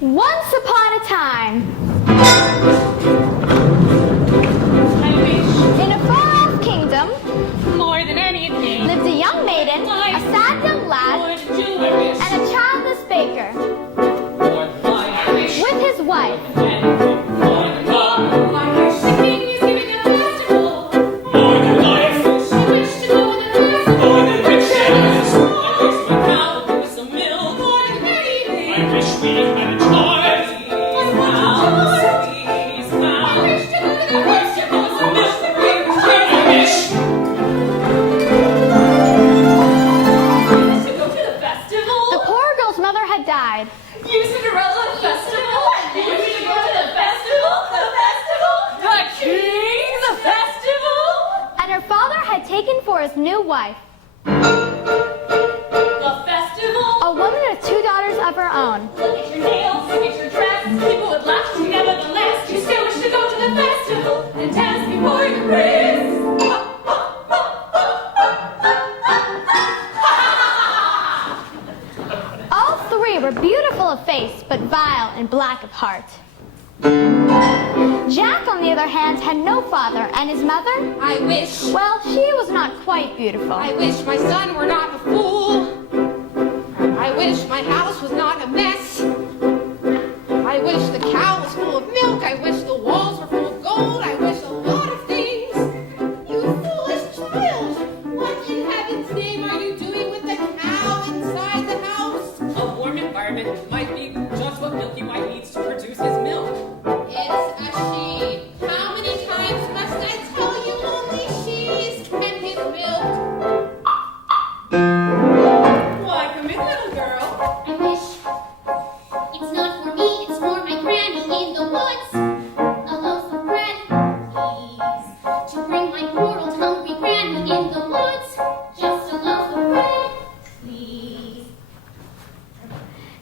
Once upon a time, in a far-off kingdom, more than anything, lived a young maiden, a sad young lad, and a childless baker, with his wife. Taken for his new wife. The festival? A woman with 2 daughters of her own. Look at your nails, look at your dress. People would laugh, nevertheless. You still wish to go to the festival and dance before your prince. All 3 were beautiful of face, but vile and black of heart. Jack, on the other hand, had no father, and his mother? I wish. Well, she was not quite beautiful. I wish my son were not a fool. I wish my house was not a mess. I wish the cow was full of milk. I wish the walls were full of gold. I wish a lot of things. You foolish child! What in heaven's name are you doing with the cow inside the house? A warm environment might be just what Milky White needs to produce his milk. It's a she. How many times must I tell you only she's can give milk? Why, come in, little girl. I wish it's not for me, it's for my granny in the woods. A loaf of bread, please, to bring my poor old hungry granny in the woods. Just a loaf of bread, please.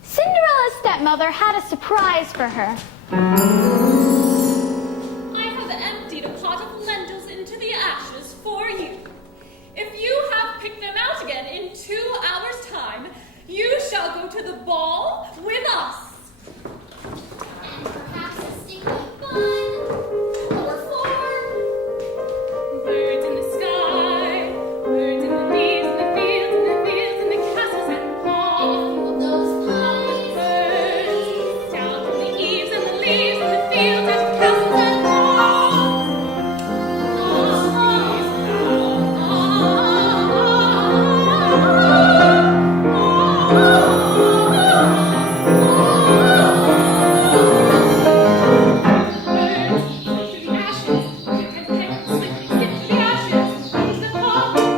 Cinderella's stepmother had a surprise for her. I have emptied a pot of lentils into the ashes for you. If you have picked them out again in 2 hours' time, you shall go to the ball with us. And perhaps a sticky bun or 4. Birds in the sky, birds in the leaves, in the fields, in the fields, in the castles and And halls. a few of those pies. Birds down from the eaves and the leaves, in the fields and castles and halls.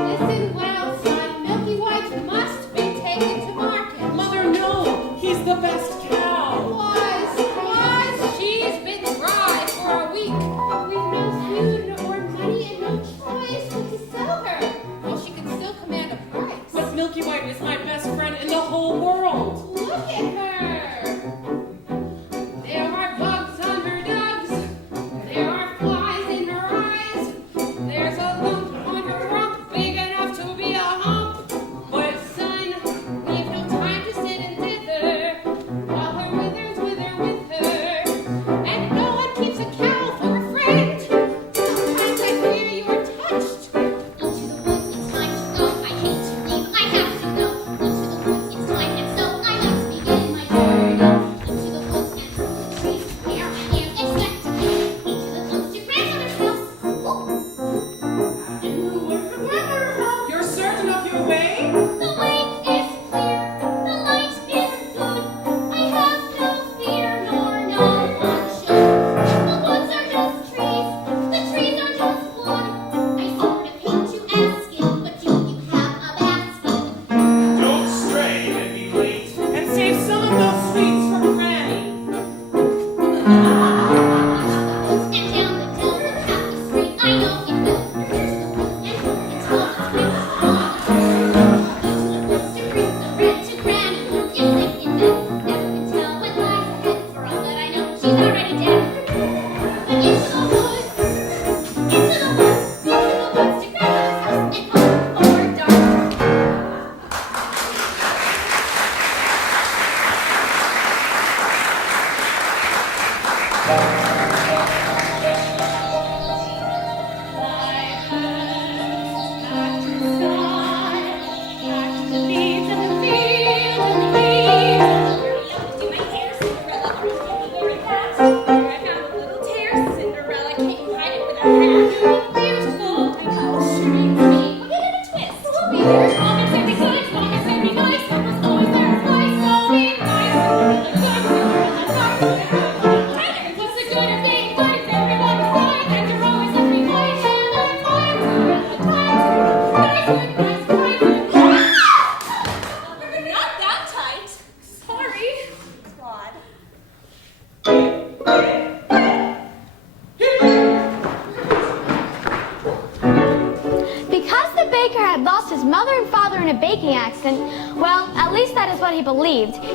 Listen well, son. Milky White must be taken to market. Mother, no! He's the best cow! Was, she's been dry for a week. We've no food or money and no choice but to sell her. Well, she can still command a price. But Milky White is my best friend in the whole world! Look at her. There are bugs on her dugs. There are flies in her eyes. There's a lump on her rump big enough to be a hump. But son, we've no time to sit and dither while her withers wither with her. And no one keeps a cow for a friend. Sometimes I fear you're touched. Into the woods, it's time to go. I hate to leave, I have to go. Into the woods, it's time, and so I must begin my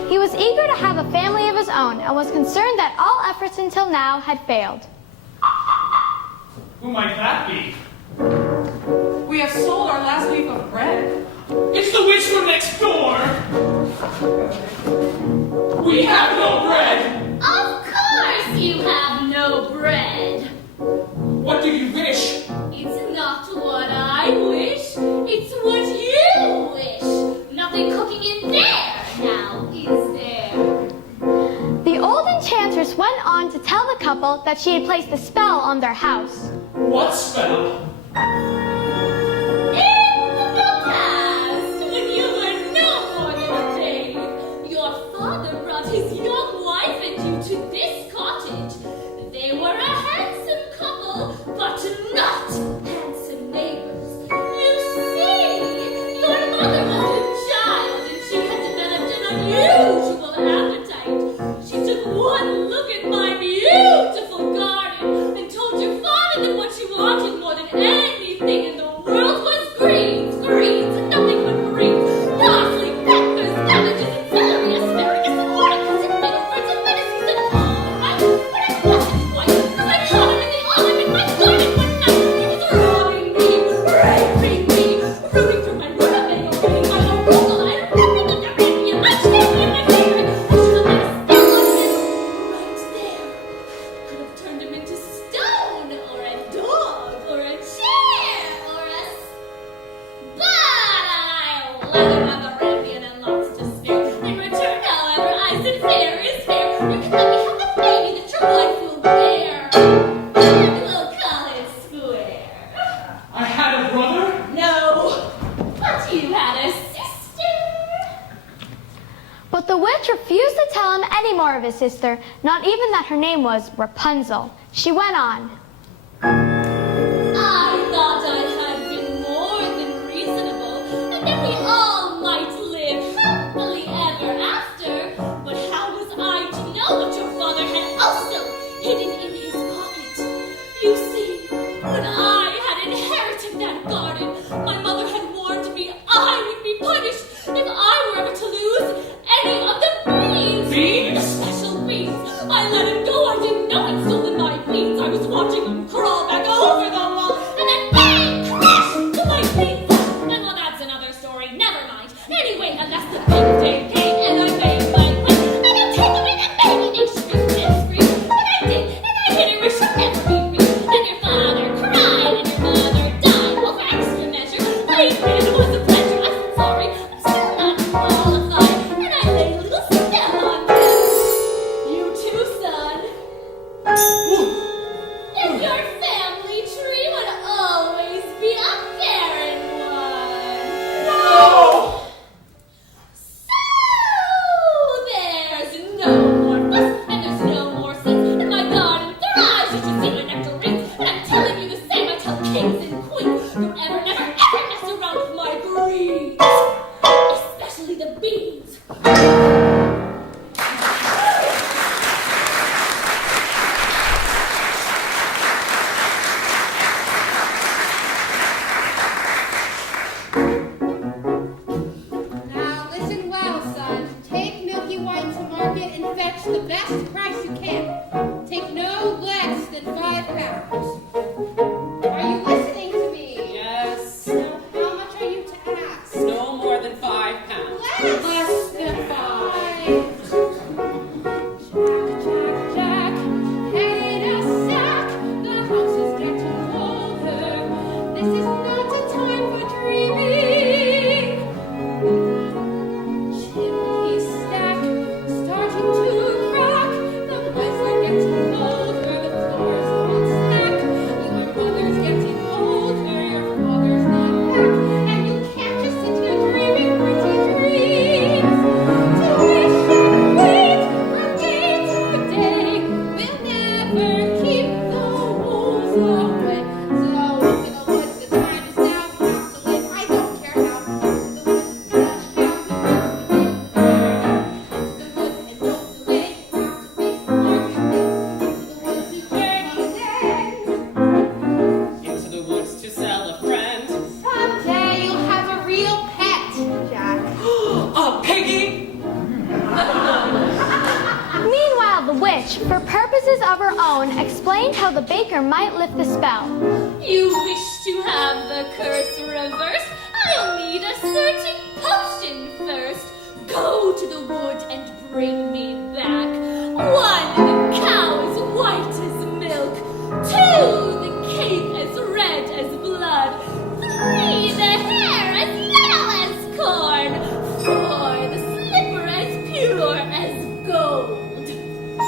He was eager to have a family of his own and was concerned that all efforts until now had failed. Who might that be? We have sold our last leaf of bread. It's the witch from next door! We have no bread! Of course you have no bread. What do you wish? It's not what I wish, it's what you wish. Nothing cooking in there now, is there? The old enchantress went on to tell the couple that she had placed a spell on their house. What spell? In the past, when you were no more than a babe, your father brought his young wife and you to this cottage. They were a handsome couple, but not handsome neighbors. You see, your mother was a child and she had developed an unusual appetite. She took one look at my beautiful garden and told your father that what she wanted more than anything in the world was greens, nothing but greens. Parsley, peppers, cabbages, and celery, asparagus, and orchids, and middleworts, and lettuces, and all right. But it wasn't white, because I caught him in the olive in my garden one night. He was robbing me, raping me, rooting for my rutabaga, raiding my arugula, and ripping up the Arabian, my cherry, and my favorite. I should have let a spell on him right there. Could have turned him into stone, or a dog, or a chair, or a... But I let him have Arabian and lots to spare. In return, however, I said fair is fair. You can let me have the baby that your wife will bear. And we'll call it square. I had a brother? No, but you had a sister. But the witch refused to tell him any more of his sister, not even that her name was Rapunzel. She went on. I thought I had been more than reasonable, and that we all might live happily ever after. But how was I to know what your father had also hidden in his pocket? You see, when I had inherited that garden, my mother had warned me I would be punished if I were ever to lose any of the beans. Beans? The special beans. I let him go. I didn't know he'd stolen my beans. I was watching him crawl back over the wall, and then bang! Crash! To my feet. And well, that's another story. Never mind. Anyway, unless the big day came and I made my way, and you take away the baby, they shrieked and screamed. And I did, and I hit her where she'll never beat me. And your father cried, and your mother died. Well, for extra measure, I admitted it was a pleasure. I said sorry, I'm still not qualified. And I laid a little spell on them. You too, son. And your family tree would always be a barren one. No! So there's no more fuss and there's no more sense. And my garden thrives. You should see my nectarines. And I'm telling you the same I tell kings and queens. Don't ever, never, ever mess around with my greens. Especially the beans. Now listen well, son. Take Milky White to market and fetch the best price you can. Take no less than £5. Are you listening to me? Yes. Now, how much are you to ask? No more than £5. Less than witch, for purposes of her own, explained how the baker might lift the spell. You wish to have the curse reversed? I'll need a certain potion first. Go to the wood and bring me back 1 cow as white as milk, 2 the cape as red as blood, 3 the hair as little as corn, 4 the slipper as pure as gold.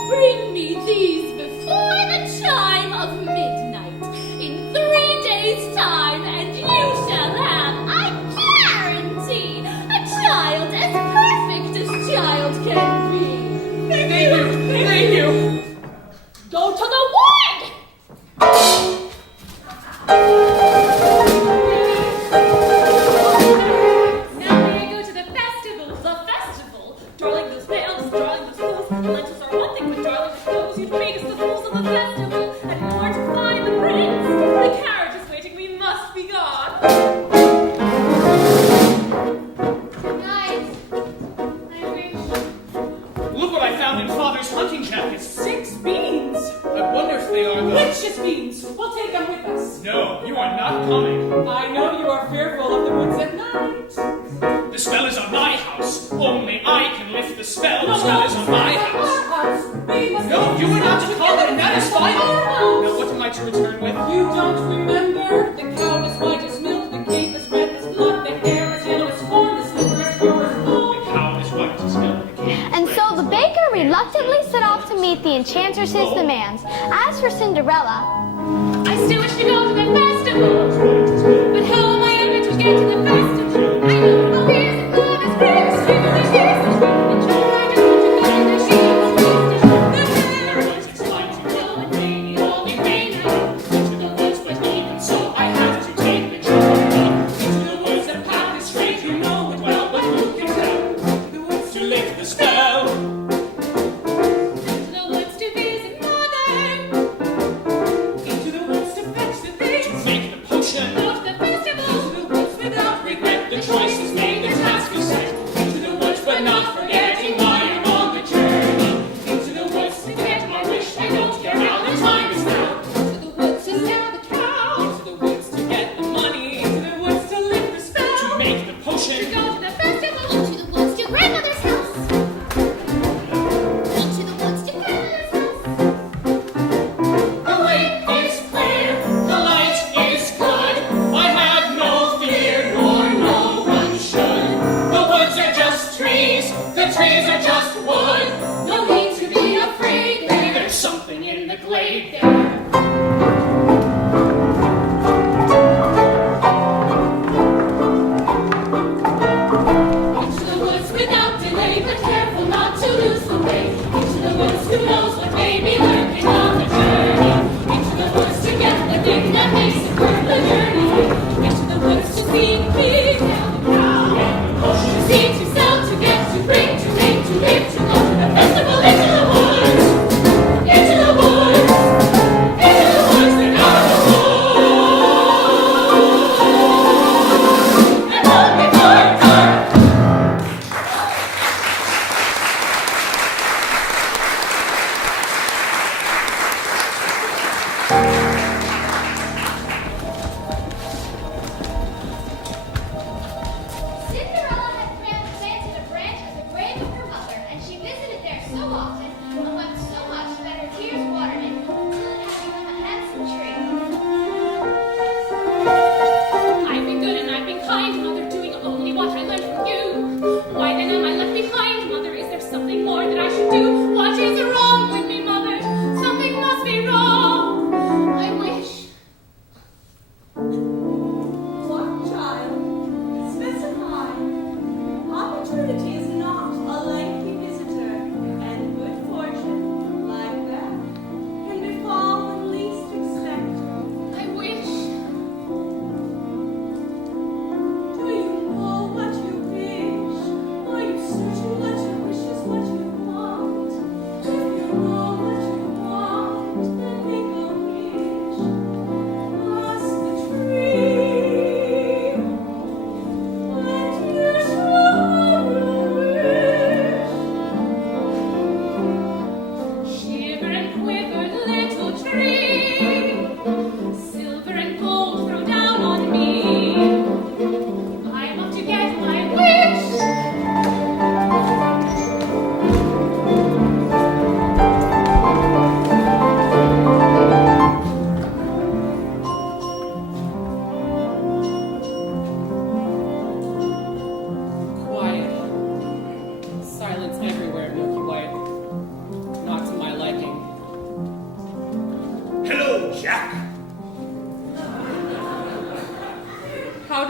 Bring me these before the chime of midnight in 3 days' time, and you shall have, I guarantee, a child as perfect as child can be. Thank you. Go to the wood! Now may I go to the festival, Darling, those pails, darling, those fools. The lentils are one thing, but darling, the clothes you'd make us the fools of the festival. And in order to find the prince, the carriage is waiting, we must be gone. Guys, I wish. Look what I found in Father's hunting jackets. 6 beans! I wonder if they are the... Witches' beans! We'll take them with us. No, you are not coming. I know you are fearful of the woods at night. The spell is on my house. Only I can lift the spell. The spell is on my house. No, you are not to come, and that is final. Now, what am I to return with? You don't remember? The cow is white as milk, the cape is red as blood, the hair is yellow as corn, the slipper is pure as gold. The cow is white as milk. And so the baker reluctantly set off to meet the enchantress's demands. As for Cinderella, I still wish to go to the festival. But how am I ever to get to the festival? I know no ears and love is prayers, fever is years and and I just want to go to the sheep. Everyone's inclined to go and rainy all the rain. Into the woods, but even so, I have to take the journey. Into the woods, the path is straight, you know it well, but who can tell? The woods to lift the spell. To the woods to visit mother. Into the woods to fetch the things. To make the potion. Go to the festival. To the woods without Regret the choice is made, the task is set. Into the woods, but not forgetting why I'm on the journey. Into the woods to get my wish, I don't care how the time is now. to the woods to sell the cow. Into the woods to get the money. To the woods to lift the spell. To make the potion. Go to the festival. Into the woods to grandmother's house. Into the woods to grandmother's house. The way is clear, the light is good. I have no fear, nor no one should. The woods are just trees, the trees are just wood. No need to be afraid, there's something in the glade there. Into the woods without delay, but careful not to lose the way. Into the woods, who knows what may be lurking on the journey. Into the woods to get the thing that makes it worth the journey. Into the woods to see me down the cow. To see, to sell, to get, to bring, to make, to live, to go to the festival. Into the woods, into the woods, into the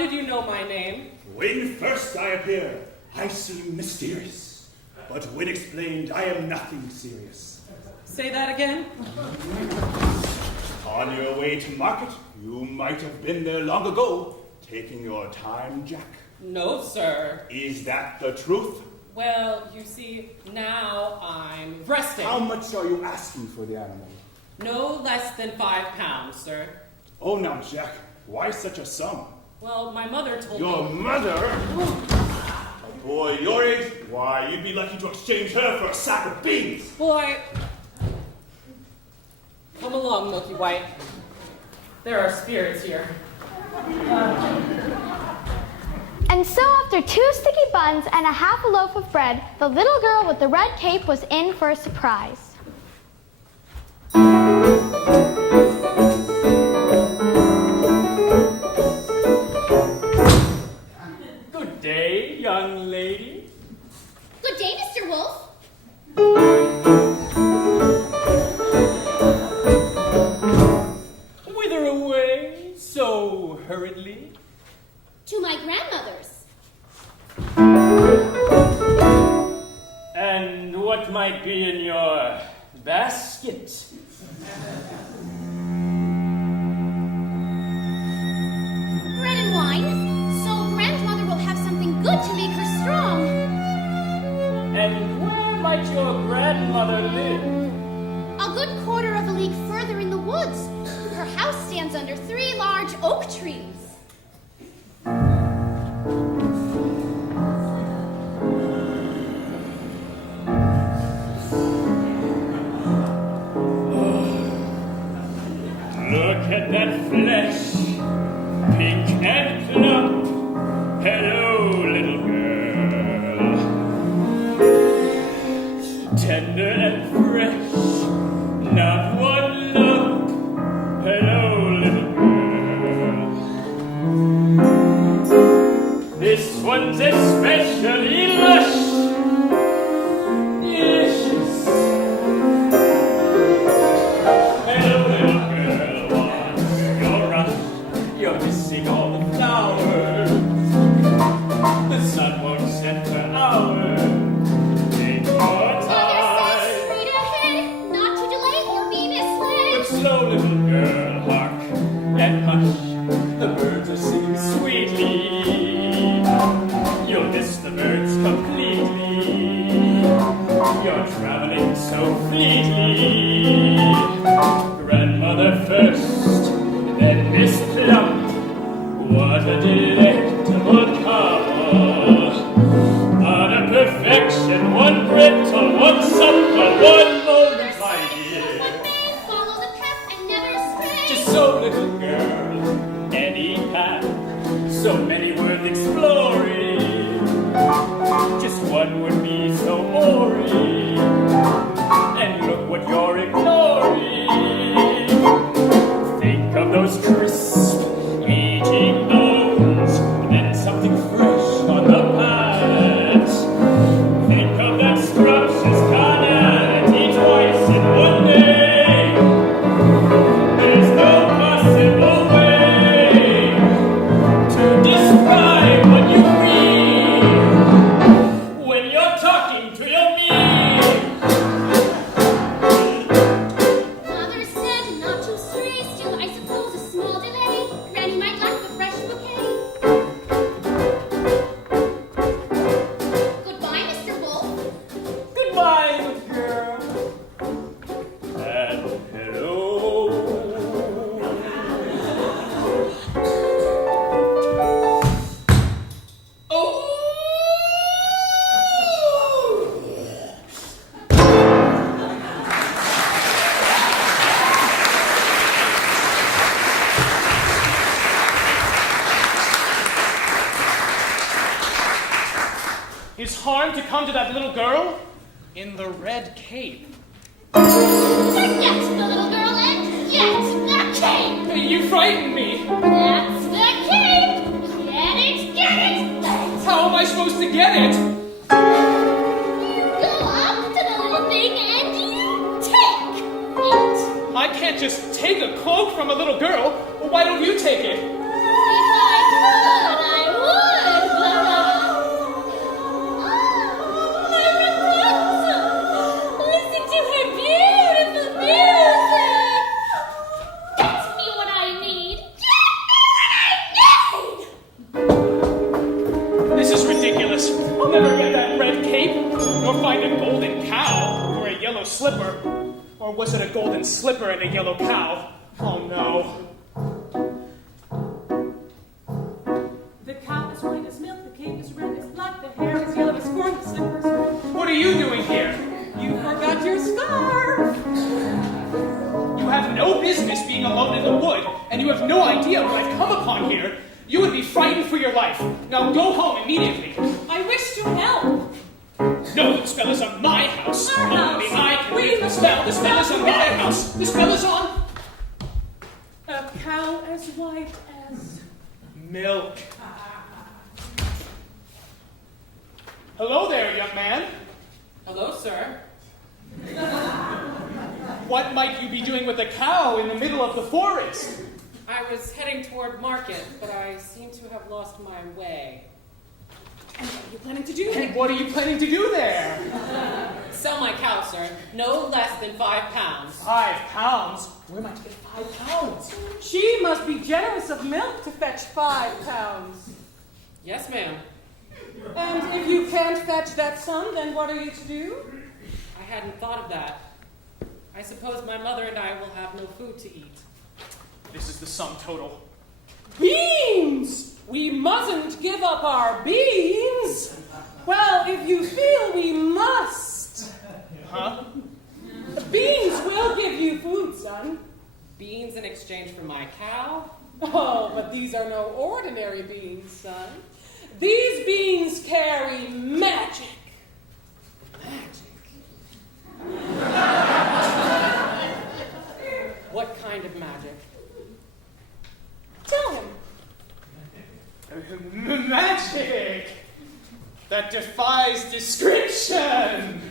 did you know my name? When first I appear, I seem mysterious. But when explained, I am nothing serious. Say that again? On your way to market, you might have been there long ago, taking your time, Jack. No, sir. Is that the truth? Well, you see, now I'm resting. How much are you asking for the animal? No less than 5 pounds, sir. Oh, now, Jack, why such a sum? Well, my mother told Your me... mother? A boy your age? Why, you'd be lucky to exchange her for a sack of beans. Boy... Come along, Milky White. There are spirits here. And so after 2 sticky buns and a half a loaf of bread, the little girl with the red cape was in for a surprise. Good day, young lady. Good day, Mr. Wolf. Whither away so hurriedly? To my grandmother's. And what might be in your basket? Bread and wine. So grandmother will have something good to make her strong. And where might your grandmother live? A good quarter of a league further in the woods. Her house stands under 3 large oak trees. Look at that flesh, pink and plump. Hello, little girl. Tender and fresh, not one lump. Hello, little girl. This one's especially lush. Yes. Hello, little girl, what's your rush? You're missing all the flowers. The sun won't set for hours. Take your Mother says time. straight ahead, not to delay or be But misled. slow, little girl, hark and hush. The birds are singing sweetly. You'll miss the birds completely. You're traveling so fleetly. Grandmother first, then Miss Plump. What a delectable couple. Utter perfection, one brittle, one supple, one mold, my dear. Follow the path and never stray. Just so, little girl, any path, so many worth exploring. Just one would be so boring. And look what you're ignoring. Think of those crisp, aging bones, then something fresh on the path. Think of that scrumptious carnality twice in one day. There's no possible way to describe what you feel when you're talking to your meal. Mother said not to stray, still I suppose a small delay. Granny might like the fresh bouquet. Goodbye, Mr. Wolf. Goodbye, little girl. And hello. Is harm to come to that little girl in the red cape? Forget the little girl and get the cape. You frightened me. That's the cape. Get it, get it. How am I supposed to get it? You go up to the little thing and you take it. I can't just take a cloak from a little girl. Why don't you take it? If I could, nor find a golden cow or a yellow slipper. Or was it a golden slipper and a yellow cow? Oh no. The cow is white as milk, the cape is red as blood, the hair is yellow as corn, the slippers. What are you doing here? You forgot your scarf. You have no business being alone in the wood, and you have no idea what I've come upon here. You would be frightened for your life. Now go home immediately. I wish to help. No, the spell is on my house. Our Only house. I can We lift the must spell. lift The the spell is spell on my together. house. The spell is on A cow as white as... milk. Hello there, young man. Hello, sir. What might you be doing with a cow in the middle of the forest? I was heading toward market, but I seem to have lost my way. And what are you planning to do? And what are you planning to do there? Sell my cow, sir. No less than 5 pounds. 5 pounds? Where am I to get 5 pounds? She must be generous of milk to fetch 5 pounds. Yes, ma'am. And if you can't fetch that sum, then what are you to do? I hadn't thought of that. I suppose my mother and I will have no food to eat. This is the sum total. Beans! We mustn't give up our beans. Well, if you feel we must. Huh? The beans will give you food, son. Beans in exchange for my cow? Oh, but these are no ordinary beans, son. These beans carry magic. What kind of magic? Tell him. Magic! That defies description!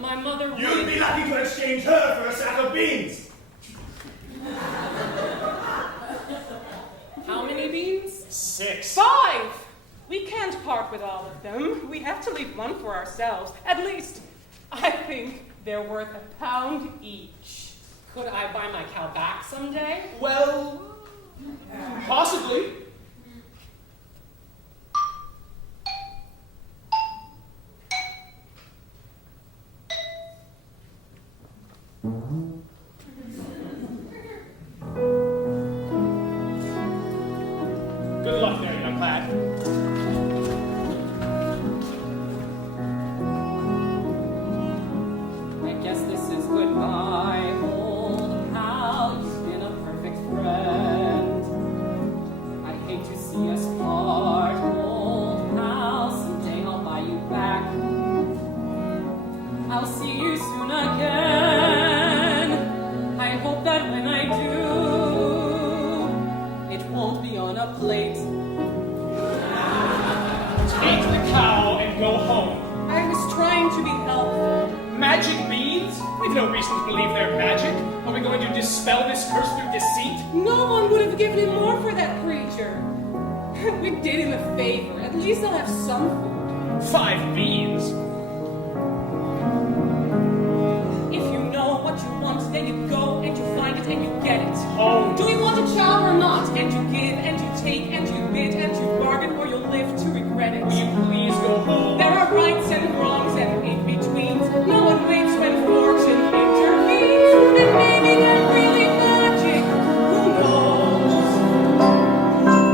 My mother You'd be lucky to exchange her for a sack of beans. How many beans? 6. 5! We can't part with all of them. We have to leave one for ourselves. At least, I think they're worth £1 each. Could I buy my cow back someday? Well, possibly. Good luck there, young lad. I guess this is goodbye, old pal. You've been a perfect friend. I hate to see us part, old pal. Someday I'll buy you back. I'll see you soon again. I hope that when I do, it won't be on a plate. Take the cow and go home. I was trying to be helpful. Magic beans? We've no reason to believe they're magic. Are we going to dispel this curse through deceit? No one would have given him more for that creature. We did him a favor. At least I'll have some food. 5 beans? If you know what you want, then you go and you find it and you get it. Oh, Do you want a child or not? And you give and you take and you bid and you bargain, or you'll live to regret it. will you please go home? There are rights and wrongs and in-betweens. No one waits when fortune intervenes. And maybe they're really magic. Who knows?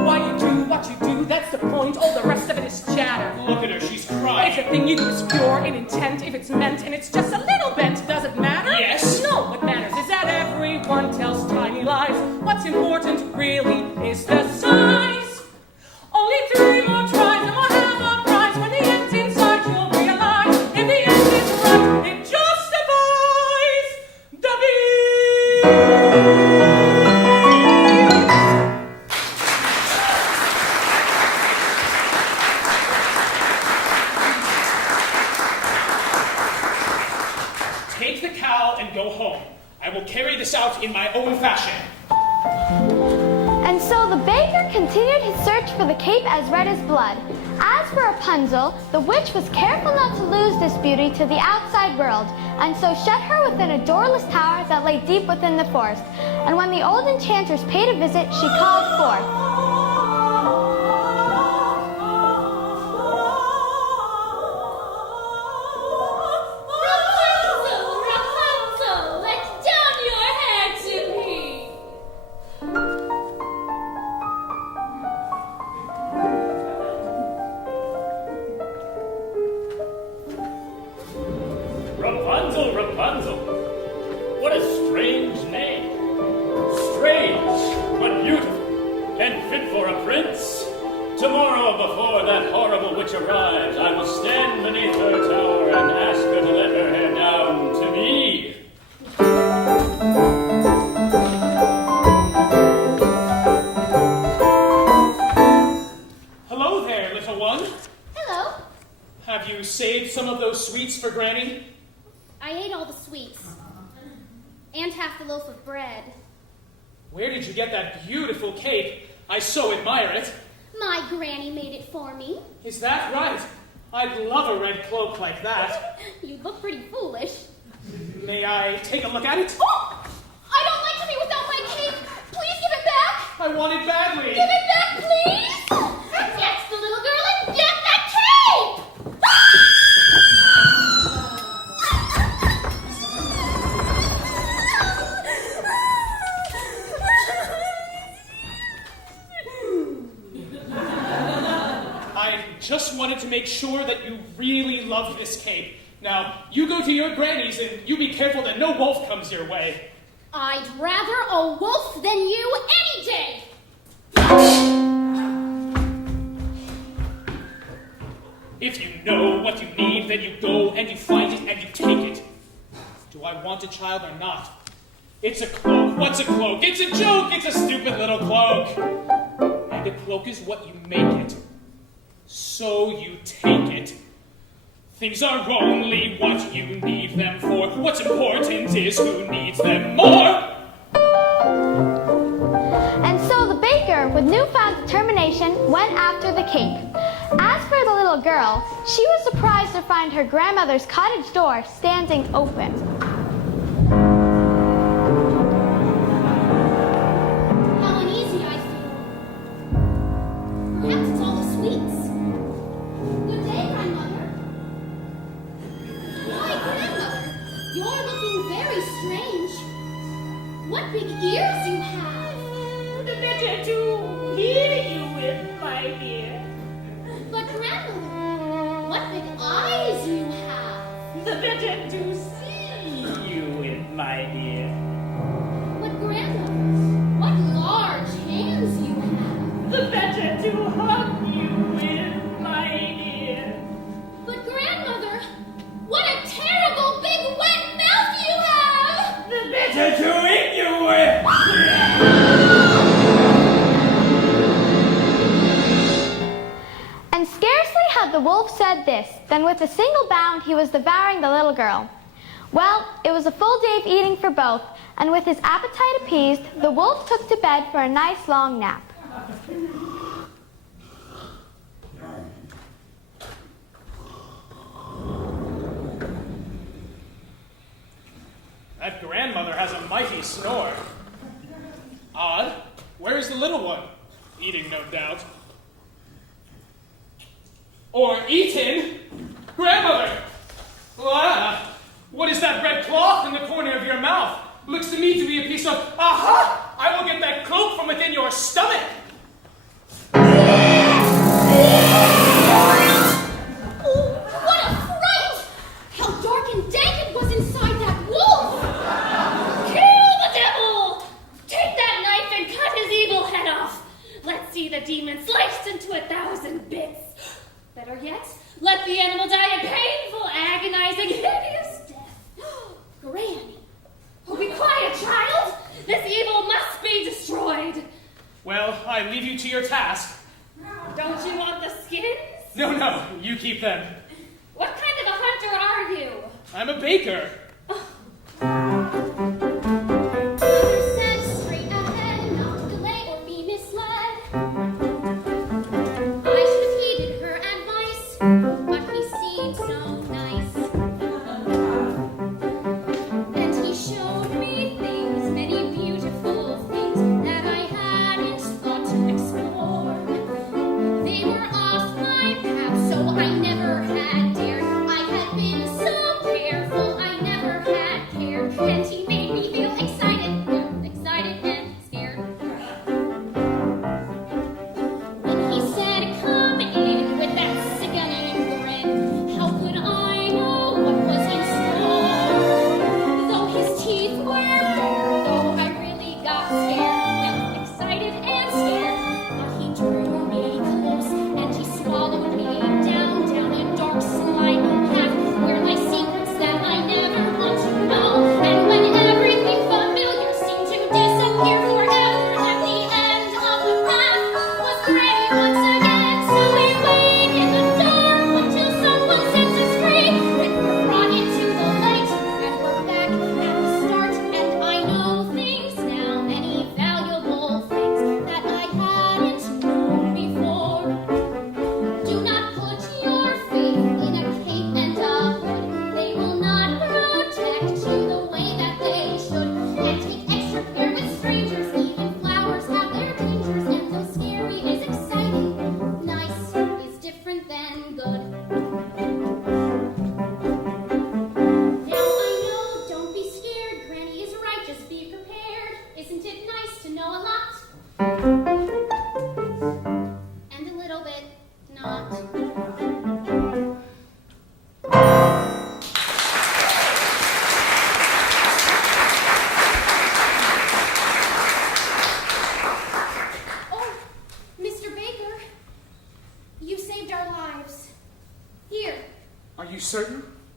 Why you do what you do, that's the point. All the rest of it is chatter. Look at her, she's If crying. the thing you do is pure in intent, if it's meant and it's just a little bent, does it matter? Yes. No, what matters is that everyone tells tiny lies. What's important really is the size. Only 3 more tries and we'll have a prize. When the end's inside, you'll realize if the end is right, it justifies the Take the cow and go home. I will carry this out in my own fashion. And so the baker continued his search for the cape as red as blood. As for Rapunzel, the witch was careful not to lose this beauty to the outside world, and so shut her within a doorless tower that lay deep within the forest. And when the old enchanters paid a visit, she called forth. Rapunzel. What a strange name. Strange, but beautiful, and fit for a prince. Tomorrow, before that horrible witch arrives, I will stand beneath her tower and ask her to let her hair down to me. Hello there, little one. Hello. Have you saved some of those sweets for Granny? I ate all the sweets. And half the loaf of bread. Where did you get that beautiful cape? I so admire it. My granny made it for me. Is that right? I'd love a red cloak like that. You look pretty foolish. May I take a look at it? Oh! I don't like to be without my cape. Please give it back. I want it badly. Give it back, please. Catch the little girl and get that cape. I just wanted to make sure that you really love this cape. Now, you go to your granny's and you be careful that no wolf comes your way. I'd rather a wolf than you any day. If you know what you need, then you go and you find it and you take it. Do I want a child or not? It's a cloak. What's a cloak? It's a joke. It's a stupid little cloak. And a cloak is what you make it. So you take it. Things are only what you need them for. What's important is who needs them more. And so the baker, with newfound determination, went after the cape. As for the little girl, she was surprised to find her grandmother's cottage door standing open. How uneasy I feel. Perhaps it's all the sweets. Good day, grandmother. Why, grandmother, you're looking very strange. What big ears you have. The better to hear you with, my dear. But grandmother, what big eyes you have. The better to see you with, my dear. But grandmother, what large hands you have. The better to hug you with, my dear. But grandmother, what a terrible big wet mouth you have. The better to eat you with. And scarcely had the wolf said this, than with a single bound he was devouring the little girl. Well, it was a full day of eating for both, and with his appetite appeased, the wolf took to bed for a nice long nap. That grandmother has a mighty snore. Odd. Where is the little one? Eating, no doubt. Or eaten? Grandmother! Ah, what is that red cloth in the corner of your mouth? Looks to me to be a piece of... Aha! I will get that cloak from within your stomach! Oh, what a fright! How dark and dank it was inside that wolf! Kill the devil! Take that knife and cut his evil head off. Let's see the demon sliced into 1,000 bits. Better yet, let the animal die a painful, agonizing, hideous death. Granny! Oh, be quiet, child! This evil must be destroyed. Well, I leave you to your task. Don't you want the skins? No, you keep them. What kind of a hunter are you? I'm a baker. Mother said straight ahead, not to delay or be misled. I should have heeded her advice, but he seemed so nice. And he showed me things, many beautiful things that I hadn't thought to explore. They were off my path, so I never had dared. I had been so careful, I never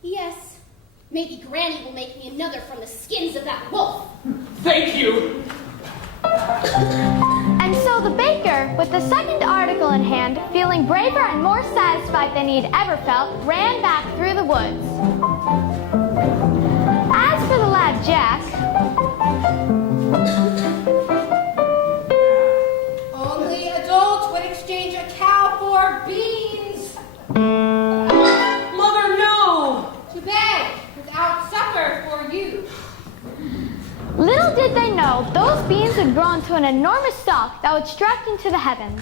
Yes. Maybe Granny will make me another from the skins of that wolf. Thank you. And so the baker, with the second article in hand, feeling braver and more satisfied than he had ever felt, ran back through the woods. As for the lad Jack, Only adults would exchange a cow for beans. Mother, no! To bed, without supper for you. little did they know those beans had grown to an enormous stalk that would stretch into the heavens.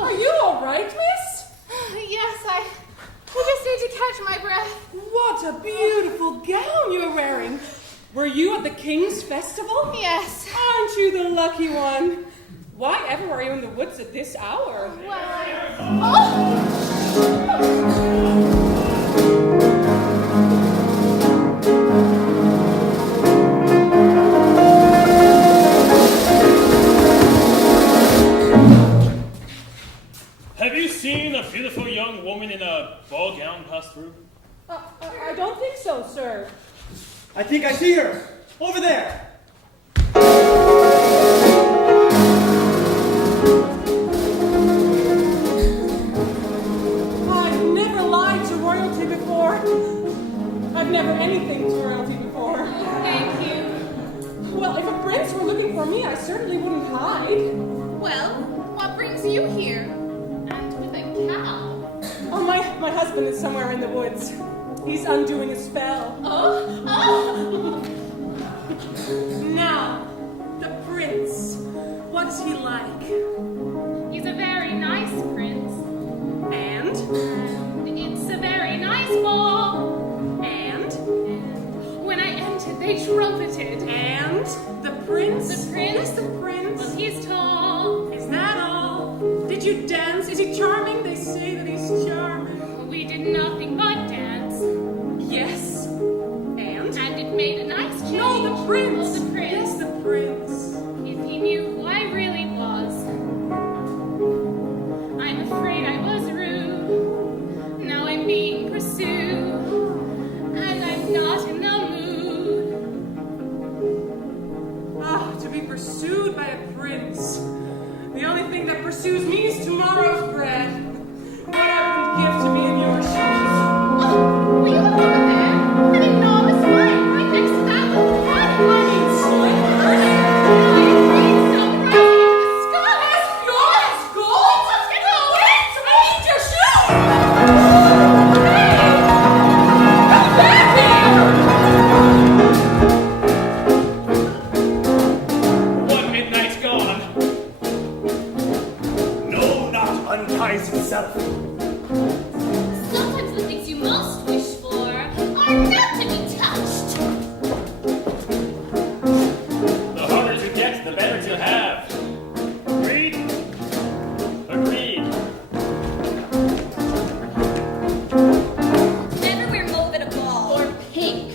Are you all right, miss? Yes, I just need to catch my breath. What a beautiful gown you're wearing. Were you at the King's Festival? Yes. Aren't you the lucky one? Why ever are you in the woods at this hour? Have you seen a beautiful young woman in a ball gown pass through? I don't think so, sir. I think I see her. Over there. I've never lied to royalty before. I've never anything to royalty before. Thank you. Well, if a prince were looking for me, I certainly wouldn't hide. Well, what brings you here? And with a cow. Oh, my husband is somewhere in the woods. He's undoing a spell. Oh! Now, the prince. What is he like? He's a very nice prince. And? And it's a very nice ball. And? When I entered, they trumpeted. And? The prince? The prince? Yes, the prince. Well, he's tall. Is that all? Did you dance? Is he charming? They say that he's charming. We did nothing but dance. Yes. And? And it made a nice change. No, the prince. Oh, the prince. Yes, the prince. If he knew who I really was. I'm afraid I was rude. Now I'm being pursued. And I'm not in the mood. Ah, to be pursued by a prince. The only thing that pursues me is tomorrow's bread. What I wouldn't give to be in your shoes. Oh, will you look over there? An enormous lion right next to that little cat. I mean, slipper. It's so rising into the sky. Yours, gold. Let's get going. Wait, I need your shoes. Hey, come back here. One midnight's gone. No, not unties itself. Sometimes the things you most wish for are not to be touched. The harder to get, the better to have. Agreed? Agreed. Never wear mauve at a ball. Or pink.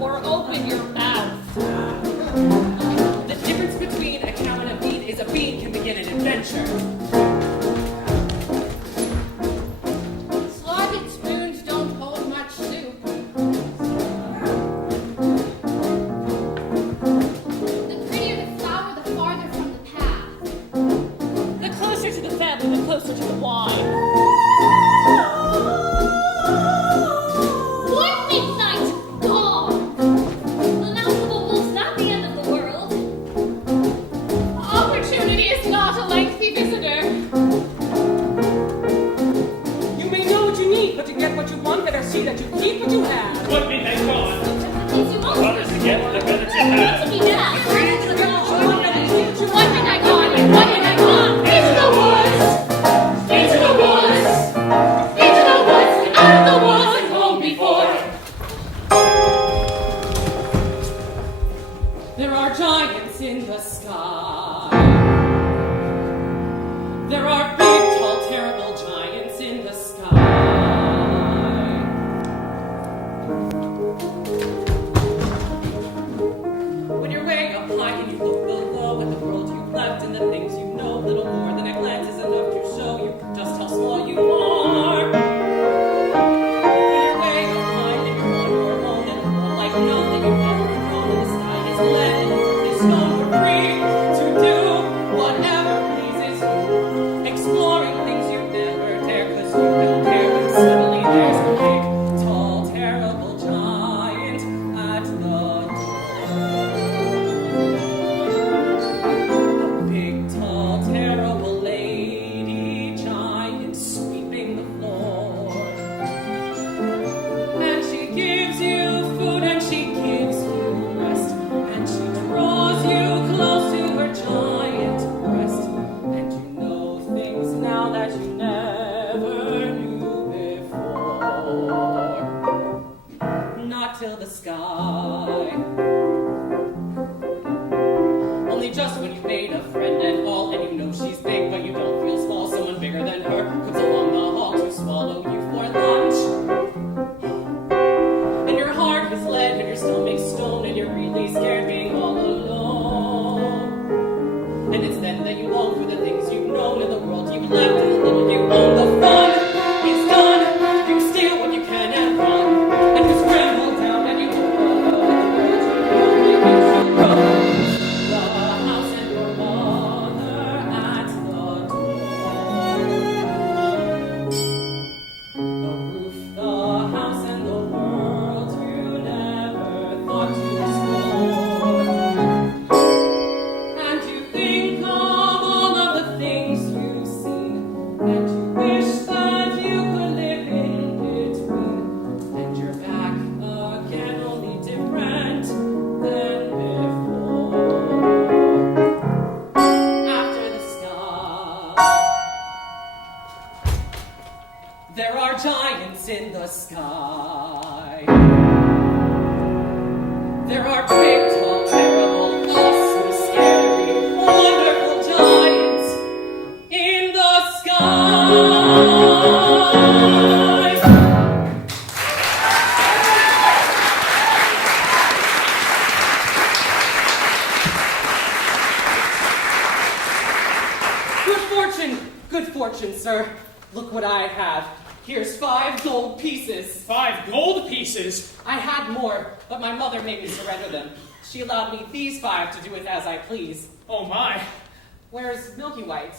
Or open your mouth. The difference between a cow and a bean is a bean can begin an adventure. Slotted spoons don't hold much soup. The prettier the flower, the farther from the path. The closer to the family, the closer to the wine. One midnight gone. The mouth of a wolf's not the end of the world. Opportunity is not a lengthy visitor. You may know what you need, but to get what you want, better see that you keep what you have. One midnight's gone. The things you The most harder to get, the better to need have. to be now. One thing I gone, one thing I gone. Into the woods. Into the woods. Into the woods. Out of the woods and home before. There are giants in the sky. There are big, tall, terrible giants in the sky. When you're way up high and you look below at the world you've left and the things you know, little more than a glance is enough to show you just how small you are. When you're way up high and you're on your own and the world like no that you've never known, and the sky is lead and the earth is stone, you're free to do whatever pleases you, exploring things you never dare, 'cause you don't care when suddenly there's a big, tall, terrible giant at the door. A big, tall, terrible lady giant sweeping the floor. And she gives you food and she gives you rest, and she draws you close to her giant breast, and you know things now that you never knew before. Not till the sky. Only just when you've made a friend and all, and you know she's big, but you don't feel small. Someone bigger than her comes along the hall to swallow you for lunch. And your heart is lead and your stomach's stone, and you're really scared being all alone. And it's then that you long for the things you've known and the world you've left and the little you own. The fun is done. You steal what you can and run, and you scramble down and you overload the world you know makes you grow. The house and your mother at the door. The roof, the house, and the world you never thought to explore. And you think of all of the things you've seen, and you wish that you could live in between. And you're back again, only different than before. After the sky, there are giants in the sky. There are big, tall, terrible, awesome, scary, wonderful giants in the sky. Good fortune, sir. Look what I have. Here's 5 gold pieces. 5 gold pieces? I had more, but my mother made me surrender them. She allowed me these 5 to do with as I please. Oh my. Where's Milky White?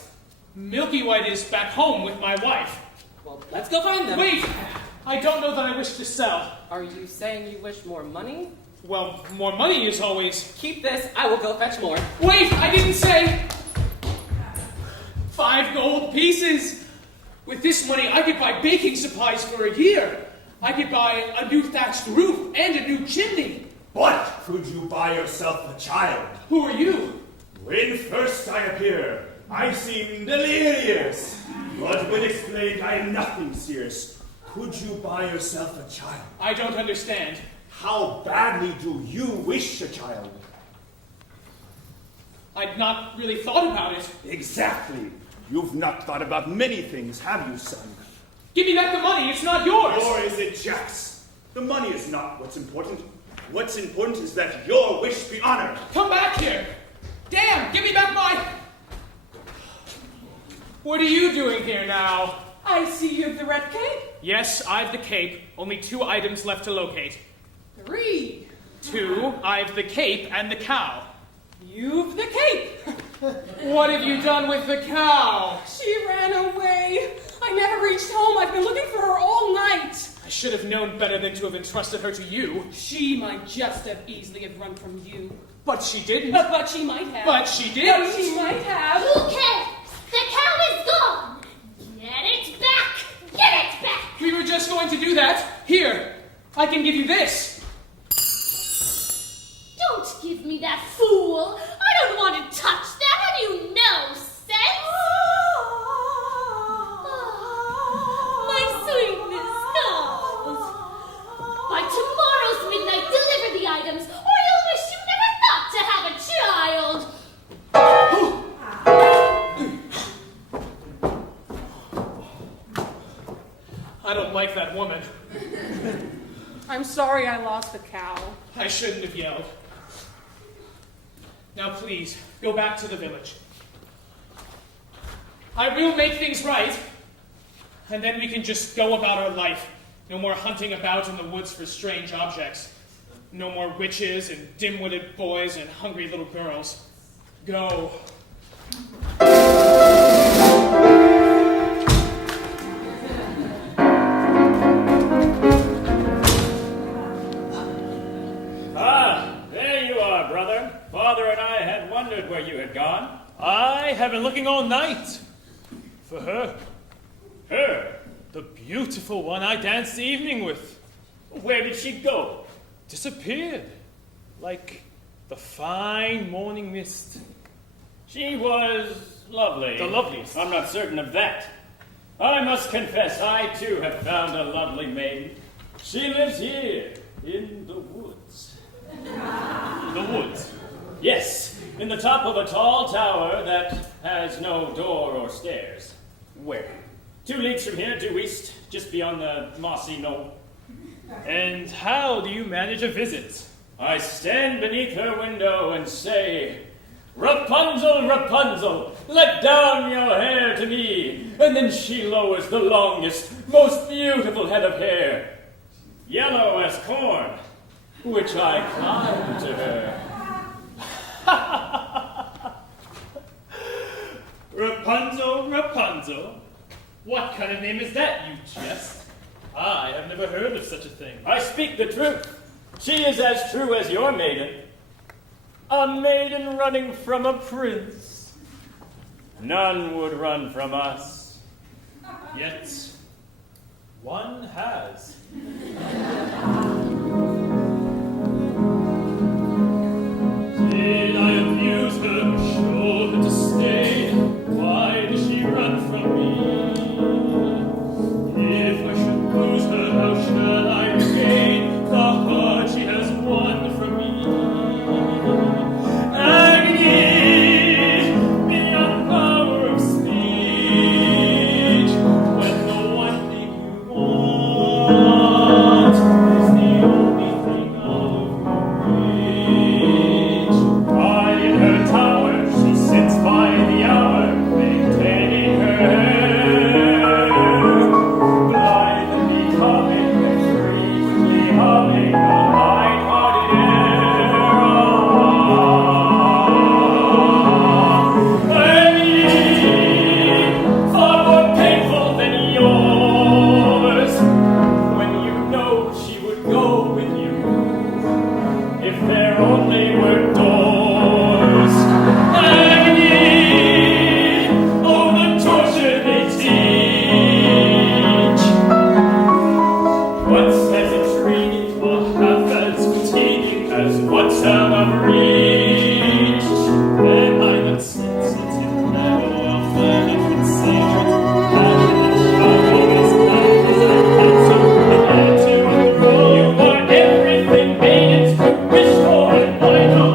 Milky White is back home with my wife. Well, let's go find them. Wait! I don't know that I wish to sell. Are you saying you wish more money? Well, more money is always... Keep this. I will go fetch more. Wait! I didn't say... 5 gold pieces! With this money, I could buy baking supplies for a year. I could buy a new thatched roof and a new chimney. But could you buy yourself a child? Who are you? When first I appear, I seem delirious. But when explained, I am nothing serious. Could you buy yourself a child? I don't understand. How badly do you wish a child? I'd not really thought about it. Exactly. You've not thought about many things, have you, son? Give me back the money, it's not yours! Or is it Jack's? The money is not what's important. What's important is that your wish be honored. Come back here! Damn, give me back my... What are you doing here now? I see you have the red cape. Yes, I've the cape. Only 2 items left to locate. 3. 2, I've the cape and the cow. You've the cape. What have you done with the cow? She ran away. I never reached home. I've been looking for her all night. I should have known better than to have entrusted her to you. She might just have easily have run from you. But she didn't. But she might have. But she did. But she might have. Who cares? The cow is gone. Get it back. Get it back. We were just going to do that. Here, I can give you this. Don't give me that, fool. I don't want to touch that. Have you no sense? My sweetness stalls. By tomorrow's midnight, deliver the items, or you'll wish you never thought to have a child. I don't like that woman. I'm sorry I lost the cow. I shouldn't have yelled. Now please, go back to the village. I will make things right, and then we can just go about our life. No more hunting about in the woods for strange objects. No more witches and dim-witted boys and hungry little girls. Go. Ah, there you are, brother. Father and I had wondered where you had gone. I have been looking all night for her. Her? The beautiful one I danced the evening with. Where did she go? Disappeared. Like the fine morning mist. She was lovely. The loveliest. I'm not certain of that. I must confess, I too have found a lovely maiden. She lives here, in the woods. The woods? Yes, in the top of a tall tower that has no door or stairs. Where? 2 leagues from here, due east, just beyond the mossy knoll. And how do you manage a visit? I stand beneath her window and say, Rapunzel, Rapunzel, let down your hair to me. And then she lowers the longest, most beautiful head of hair, yellow as corn, which I climb to her. Rapunzel, Rapunzel? What kind of name is that, you jest? I have never heard of such a thing. I speak the truth. She is as true as your maiden. A maiden running from a prince. None would run from us. Yet, one has. Did I abuse her, show her to stay? Why does she run from me? If I should lose her, how shall I regain the heart she has won from me? Agony beyond power of speech, when the one thing you want is the only thing out of your reach. High in her tower, she sits by the hour, maintaining her hair. Blithely humming and sweetly humming a light-hearted air. Pain, far more painful than yours, when you know she would go with you, if there only were doors. Agony, oh the torture they teach. What's as intriguing or half as fatiguing as what shall I've reached? Then I'm a sensitive level of feeling concealed. Passionate showing as kind as I can, so and to grow. You are everything maidens could wish for, and I know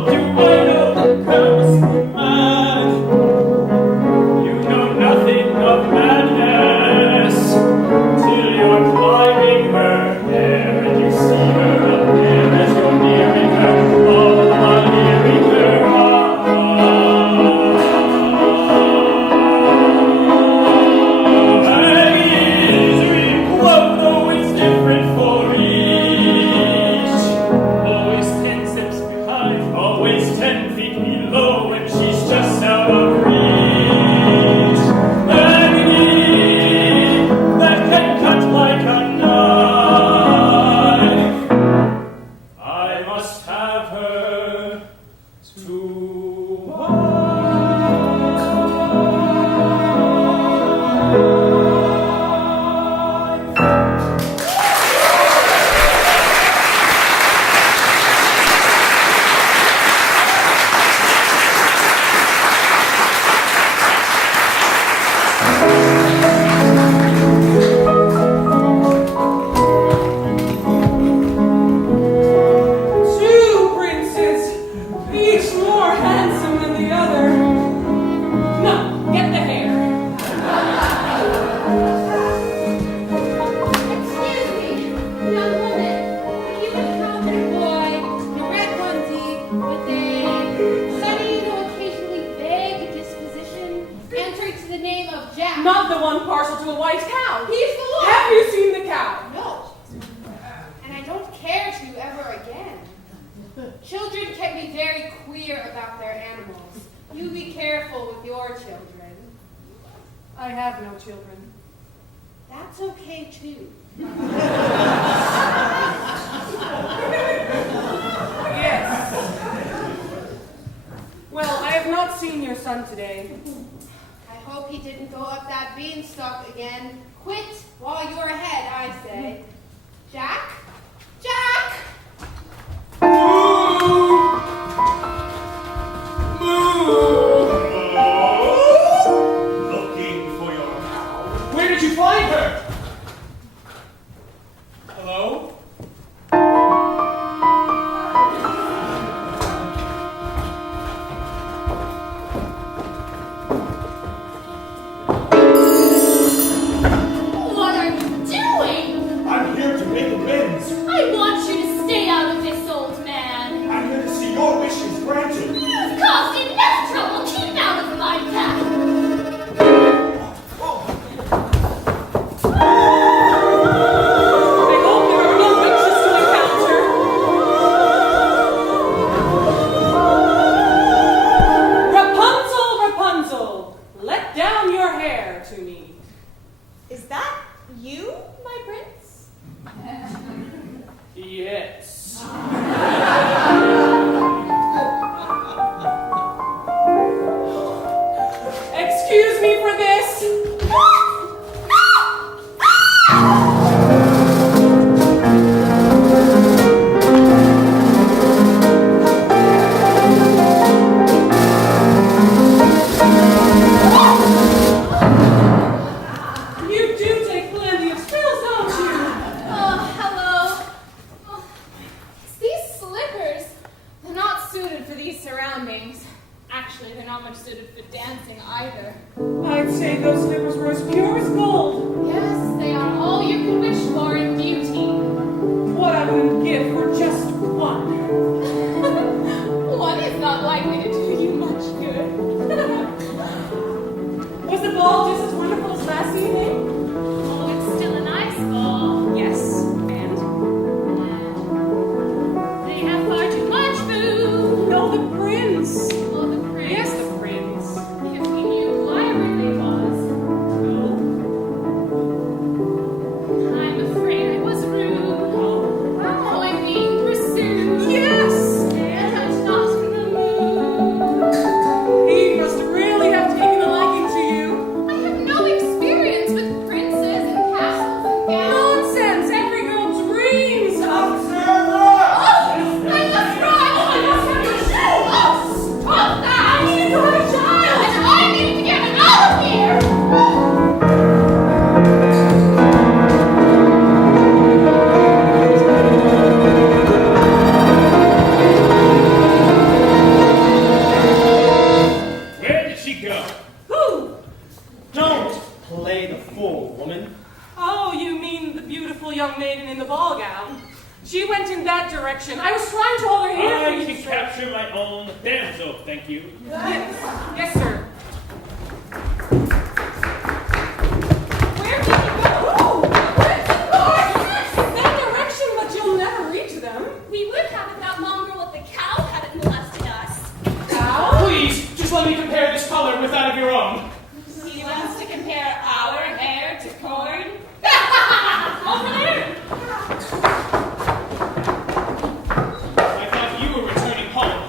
to a white cow. He's the one. Have you seen the cow? No. And I don't care to ever again. Children can be very queer about their animals. You be careful with your children. I have no children. That's okay too. Yes. Well, I have not seen your son today. I hope he didn't go up that beanstalk again. Quit while you're ahead, I say. Jack? Jack! Looking for your cow. Where did you find her? Hello? What are you doing? I'm here to make amends. I want you to stay out of this, old man. I'm here to see your wishes granted. You've caused enough trouble. Keep out of my path. I hope there are no witches to encounter. Rapunzel, Rapunzel, let down your hair to me. Is that you, my prince? Yes. Excuse me for this. You do take plenty of spills, don't you? Oh, hello. Oh, it's these slippers. They're not suited for these surroundings. Actually, they're not much suited for dancing either. I'd say those slippers were as pure as gold. Yes, they are all you could wish for in beauty. What I wouldn't give for just one. One is not likely to do you much good. Was the ball just as wonderful as last evening? Oh, it's still a nice ball. Yes. And? They have far too much food. No, the prince. Oh, the prince. Yes, the prince. If we knew who I really was. No. I'm afraid I was rude. Oh, I'm being pursued. Yes. And I'm not in the mood. He must really have taken a liking to you. I have no experience with princes and castles and gowns. Nonsense. Every girl dreams of. I must run! I must have your shoe! Oh, stop that! I need to have a child! And I need to get out of here! Where did she go? Who? Don't play the fool, woman. Oh, you mean the beautiful young maiden in the ball gown? She went in that direction. I was trying to hold her hand for I you, can sir. capture my own damsel, thank you. Yes. Yes, sir. Where did you go? Oh, prince, of course! That direction, but you'll never reach them. We would have it that long girl with the cow hadn't molested us. How? Please, just let me compare this color with that of your own. He wants to compare our hair to corn. Over there. I thought you were returning home.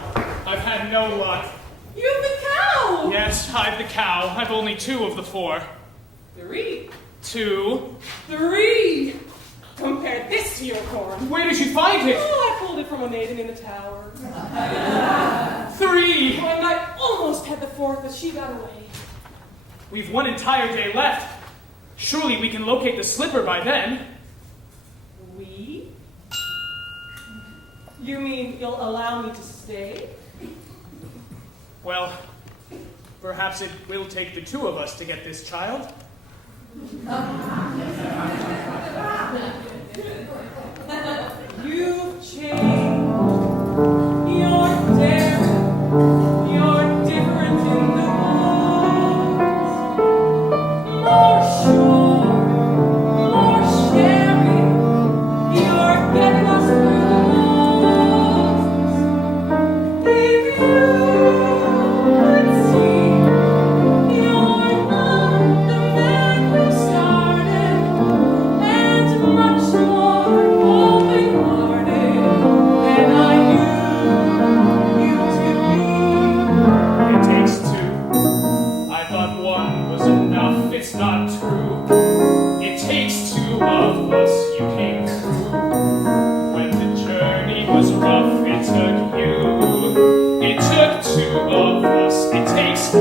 I've had no luck. You've the cow. Yes, I've the cow. I've only 2 of the 4. 3. 2. 3. Compare this to your corn. Where did you find it? Oh, I pulled it from a maiden in the tower. 3. Oh, and I almost had the 4th, but she got away. We've 1 entire day left. Surely we can locate the slipper by then. We? You mean you'll allow me to stay? Well, perhaps it will take the 2 of us to get this child. You've changed. You're different. You're different in the woods. More sure.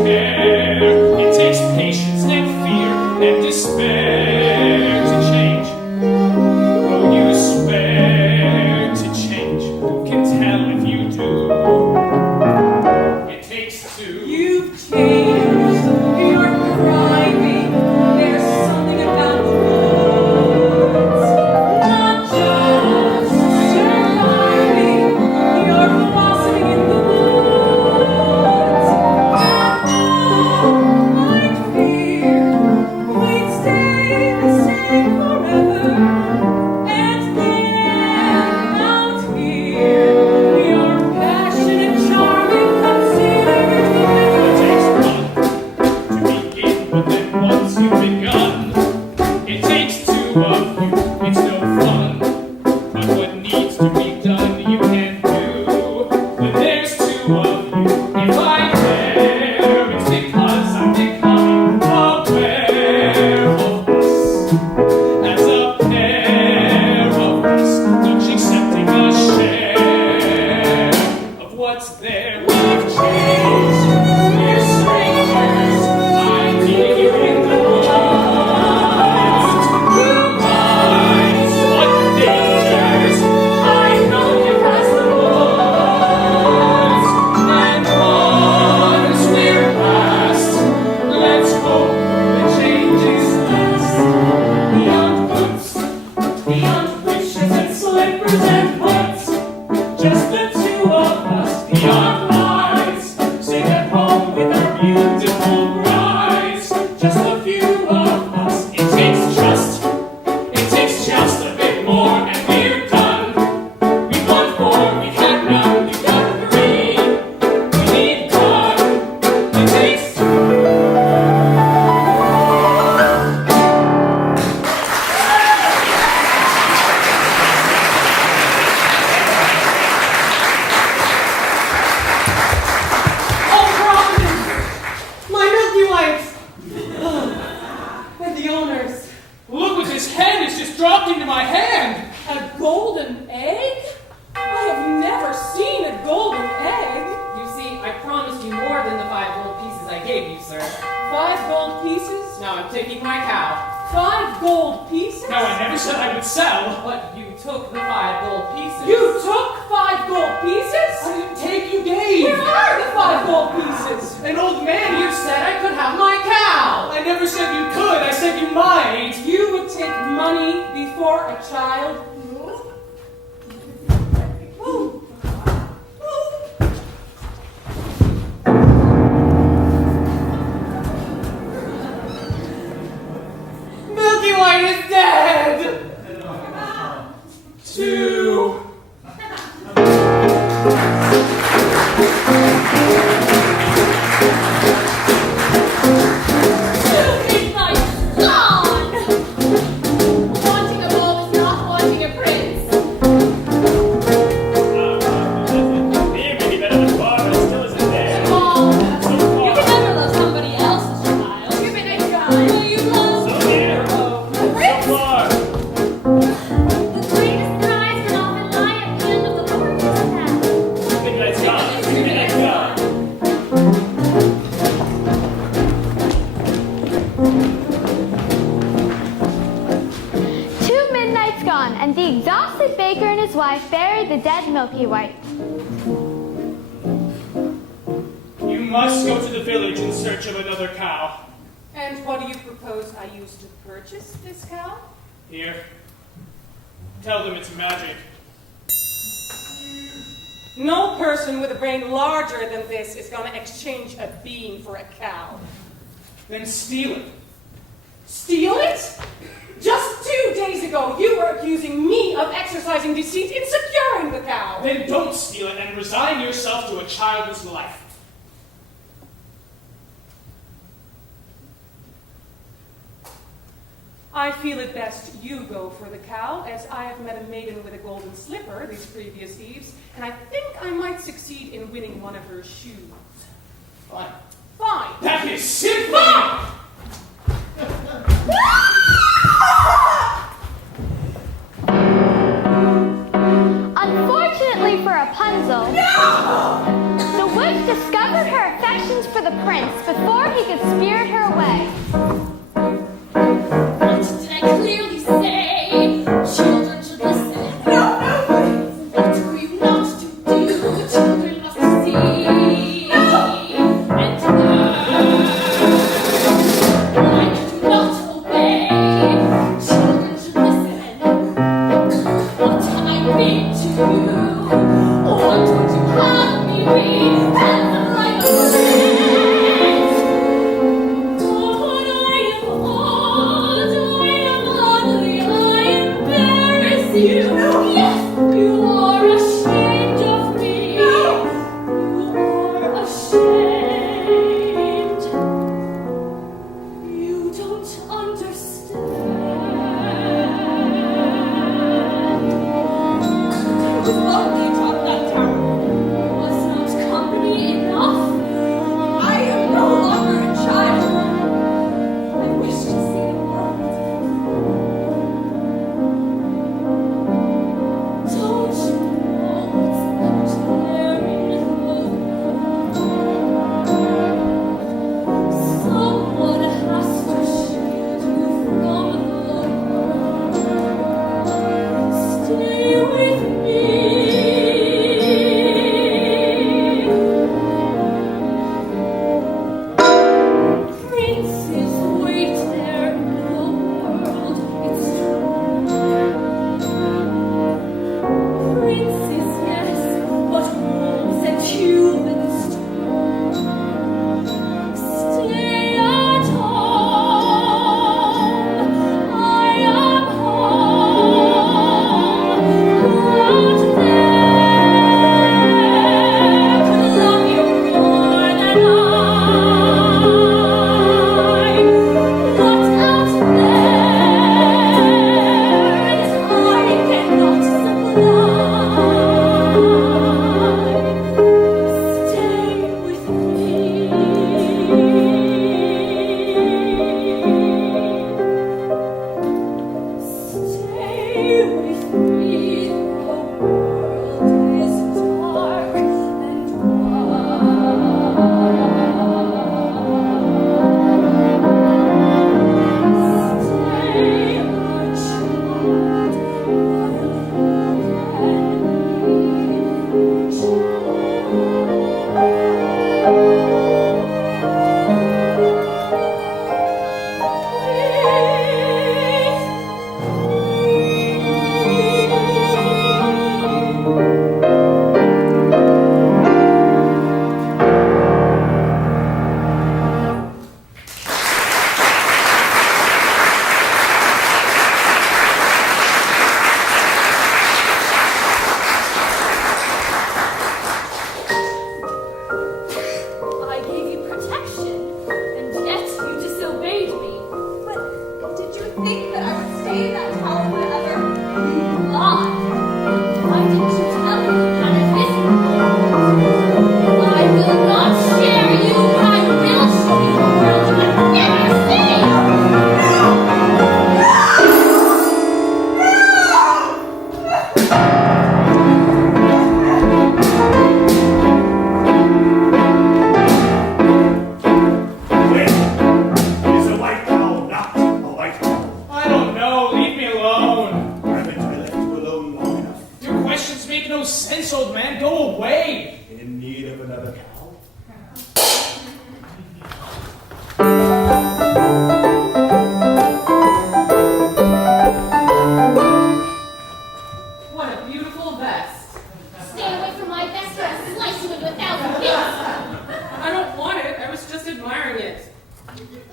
care. It takes patience and fear and despair to change. Oh, you swear to change. Who can tell if you do? It takes two. You've changed. You're thriving. There's something about the woods. Not just surviving. You're blossoming in the woods. And all might fear we'd stay the same forever. And then out here, you're passionate, charming, concealing It takes one to begin, but then once you've begun, it takes two of you. It's no fun. But what needs to be done, you can do. When there's two of you, if I care, it's because I'm becoming aware of us. As a pair of us, each accepting a share of what's there. We've changed. We're strangers. I'm meeting you in the woods. Two minds, what dangers? I know you past the woods. And once we're past, let's hope the change is last. Beyond boots, beyond wishes and slippers and boots, just the two of us, beyond lies, sing at home with our beautiful brides, just a few of us. It takes just a bit more, and we're done. We've won four, we've had none, we've got three. We need one. It takes Oh, Providence! My Milky Whites! And the owners. Look what this hen has just dropped into my hand. A golden egg? I have never seen a golden egg. You see, I promised you more than the 5 gold pieces I gave you, sir. 5 gold pieces? Now I'm taking my cow. 5 gold pieces? No, I never said I would sell. But you took the 5 gold pieces. You took 5 gold pieces? I didn't take, you gave. Where are the 5 gold pieces? An old man, You said I could have my cow. I never said you could. I said you might. You would take money before a child? Milky White is dead. 2. Midnight gone! Wanting a bulb is not wanting a prince. Maybe better than far, but it still isn't there. Oh, So you far. can never love somebody else's child. Midnight gone. Will you love So near. a So prince? far. The greatest prize can often lie at the end of the gorgeous path. Midnight's gone. Midnight's gone. Two midnights gone, and the exhausted baker and his wife buried the dead Milky White. You must go to the village in search of another cow. And what do you propose I use to purchase this cow? Here. Tell them it's magic. No person with a brain larger than this is going to exchange a bean for a cow. Then steal it. Steal it? Just 2 days ago, you were accusing me of exercising deceit in securing the cow. Then don't steal it and resign yourself to a childless life. I feel it best you go for the cow, as I have met a maiden with a golden slipper these previous eves, and I think I might succeed in winning one of her shoes. Fine. Fine. That is simply... Fine! Unfortunately for Rapunzel, the witch discovered her affection directions for the prince before he could spirit her away. What did I clearly say? Children should listen. No. What are you not to do? Children must see. And I do not obey. Children should listen. What have I been to you? What would you have me be? As the light of the God, I am old, I am ugly, I embarrass you. Yes, you are ashamed of me. You are ashamed. You don't understand. It was lovely to talk that tower. Was not company enough? I am no longer a child. I wish to see the world. Don't you know it's out there in the world? Someone has to shield you from the world. Stay with me. Princes wait there in the world. It's true. Princes, yes, but wolves and humans too. Stay at home. I am home. Out there to love you more than I. Not out there that I cannot supply. Stay with me. Stay with me. The world is dark and wide. Stay, my child, I gave you protection, and yet you disobeyed me. But did you think that I would stay in that tower forever? You lied. Why didn't you tell me you had a visitor? I will not share you, but I will show you a world you have never seen. Wait! Is a white cow not a white cow? I don't know. Leave me alone. Haven't I left you alone long enough? Your questions make no sense, old man. Go away. In need of another cow? What a beautiful vest. Stay away from my vest or I'll slice you into 1,000 bits. I don't want it. I was just admiring it.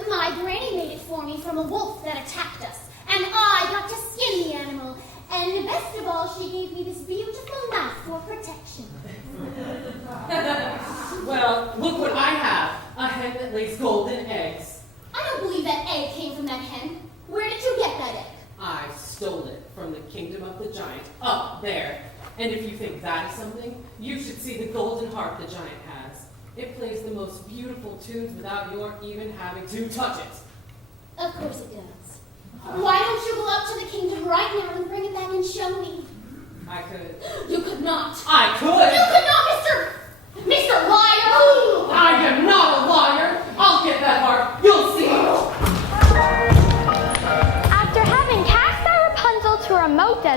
My granny made it for me from a wolf that attacked us, and I got to skin the animal. And best of all, she gave me this beautiful knife for protection. Well, look what I have. A hen that lays golden eggs. I don't believe that egg came from that hen. Where did you get that egg? I stole it from the kingdom of the giant up there. And if you think that is something, you should see the golden harp the giant has. It plays the most beautiful tunes without your even having to touch it. Of course it does. Why don't you go up to the kingdom right now and bring it back and show me? I could. You could not. I could! You could not, Mr. Liar! I am not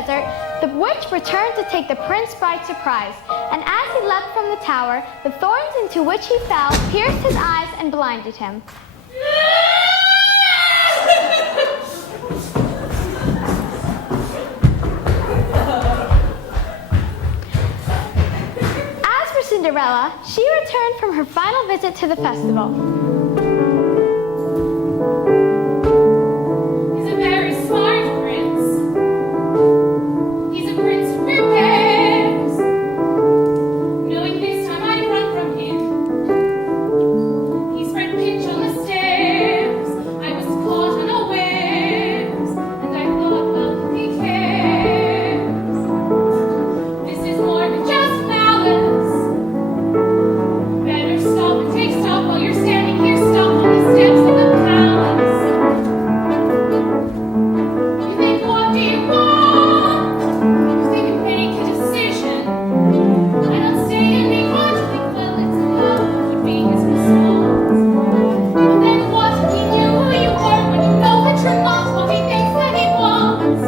desert, the witch returned to take the prince by surprise. And as he leapt from the tower, the thorns into which he fell pierced his eyes and blinded him. As for Cinderella, she returned from her final visit to the festival. He's a very smart prince. He's a prince who prepares. Knowing this time I'd run from him. He spread pitch on the stairs. I was caught unawares, and I thought, well, he cares. This is more than just malice. Better stop and take stock while you're standing here. Stop on the steps of the palace. You think, what do you want? You think and make a decision. I don't stay in the want to think, well, it's love would be his response. But then what if he knew who you were when you know that you're not what he thinks that he wants?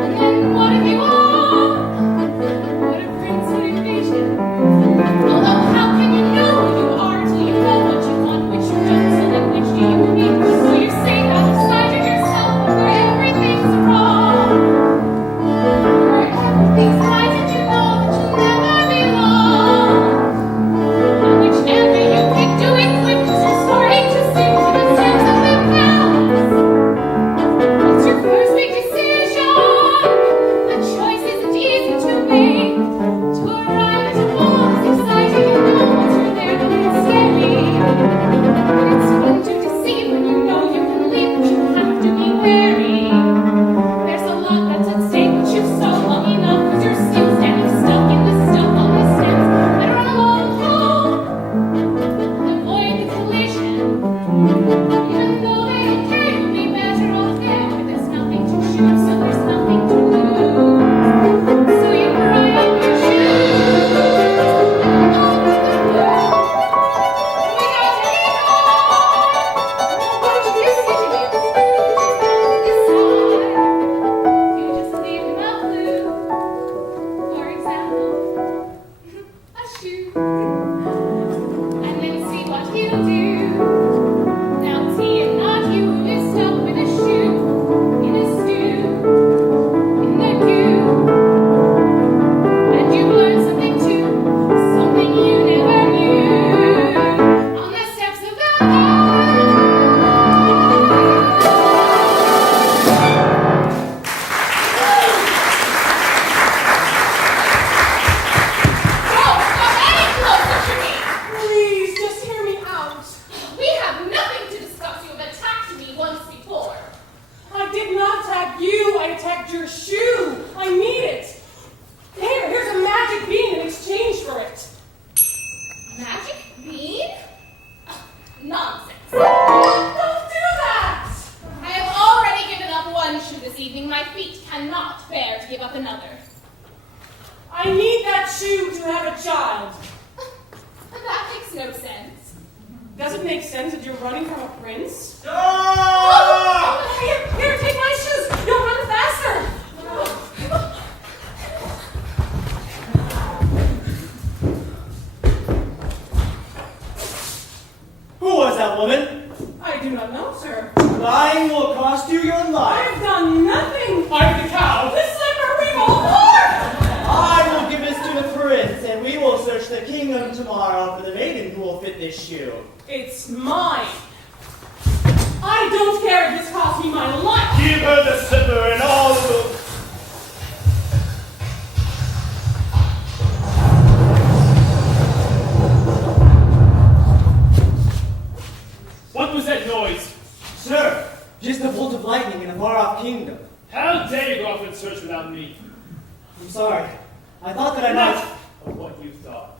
And then what if you are? What a prince would envision. Although how can you know who you are till you know what you want, which you don't, so then which do you need? So you say that decided yourself where everything's wrong. Where everything's right and you know that you'll never be wrong. And whichever you pick, do equip to starting to sing to the steps of the palace. It's your first big decision. The choice isn't easy to make. To arrive at a ball is exciting, you know once you're there that it's scary. But it's fun to deceive when you know you can leave, but you have to be wary. There's a lot that's at stake, but you've so long enough, 'cause you're still standing stuck in the stuff on the steps. Better run along home, avoid the collision. Even though they don't care, you'll be better off there, where there's nothing to shoot, so there's nothing to lose. So you cry out your shoes, and off to the world. Without any thought, what your decision is, you just have to decide. You just leave him out blue. For example, a shoe. And then see what he'll do. Now it's he and not you who is stuck with a shoe in a stew, in the goo. And you've learned something too, something you never knew. On the steps of the Don't come any closer to me! Please, just hear me out. We have nothing to discuss. You have attacked me once before. I did not attack you. I attacked your shoe. I need it. Here's a magic bean in exchange for it. Magic bean? Nonsense. Don't do that. I have already given up one shoe this evening. My feet cannot bear to give up another. I need that shoe to have a child. That makes no sense. Does it make sense that you're running from a prince? Stop! Here, take my shoes. You'll run faster. Who was that woman? I do not know, sir. Lying will cost you your life. I've done nothing. I'm the cow. The slipper we all wore. I will give this to the prince, and we will search the kingdom tomorrow for the maiden who will fit this shoe. It's mine. I don't care if this costs me my life. Give her the slipper and all will... What was that noise? Sir, just a bolt of lightning in a far-off kingdom. How dare you go off and search without me? I'm sorry. I thought that I Enough might... of what you thought.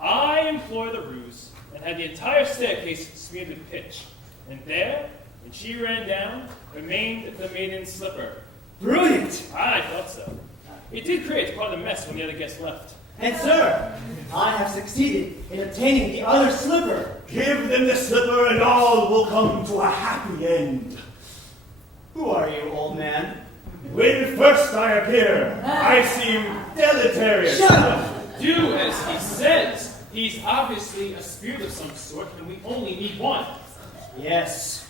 I employed the ruse and had the entire staircase smeared with pitch. And there, when she ran down, remained the maiden's slipper. Brilliant! I thought so. It did create quite a mess when the other guests left. And sir, I have succeeded in obtaining the other slipper. Give them the slipper and all will come to a happy end. Who are you, old man? When first I appear, I seem deleterious. Shut up! Do as he says. He's obviously a spirit of some sort, and we only need one. Yes.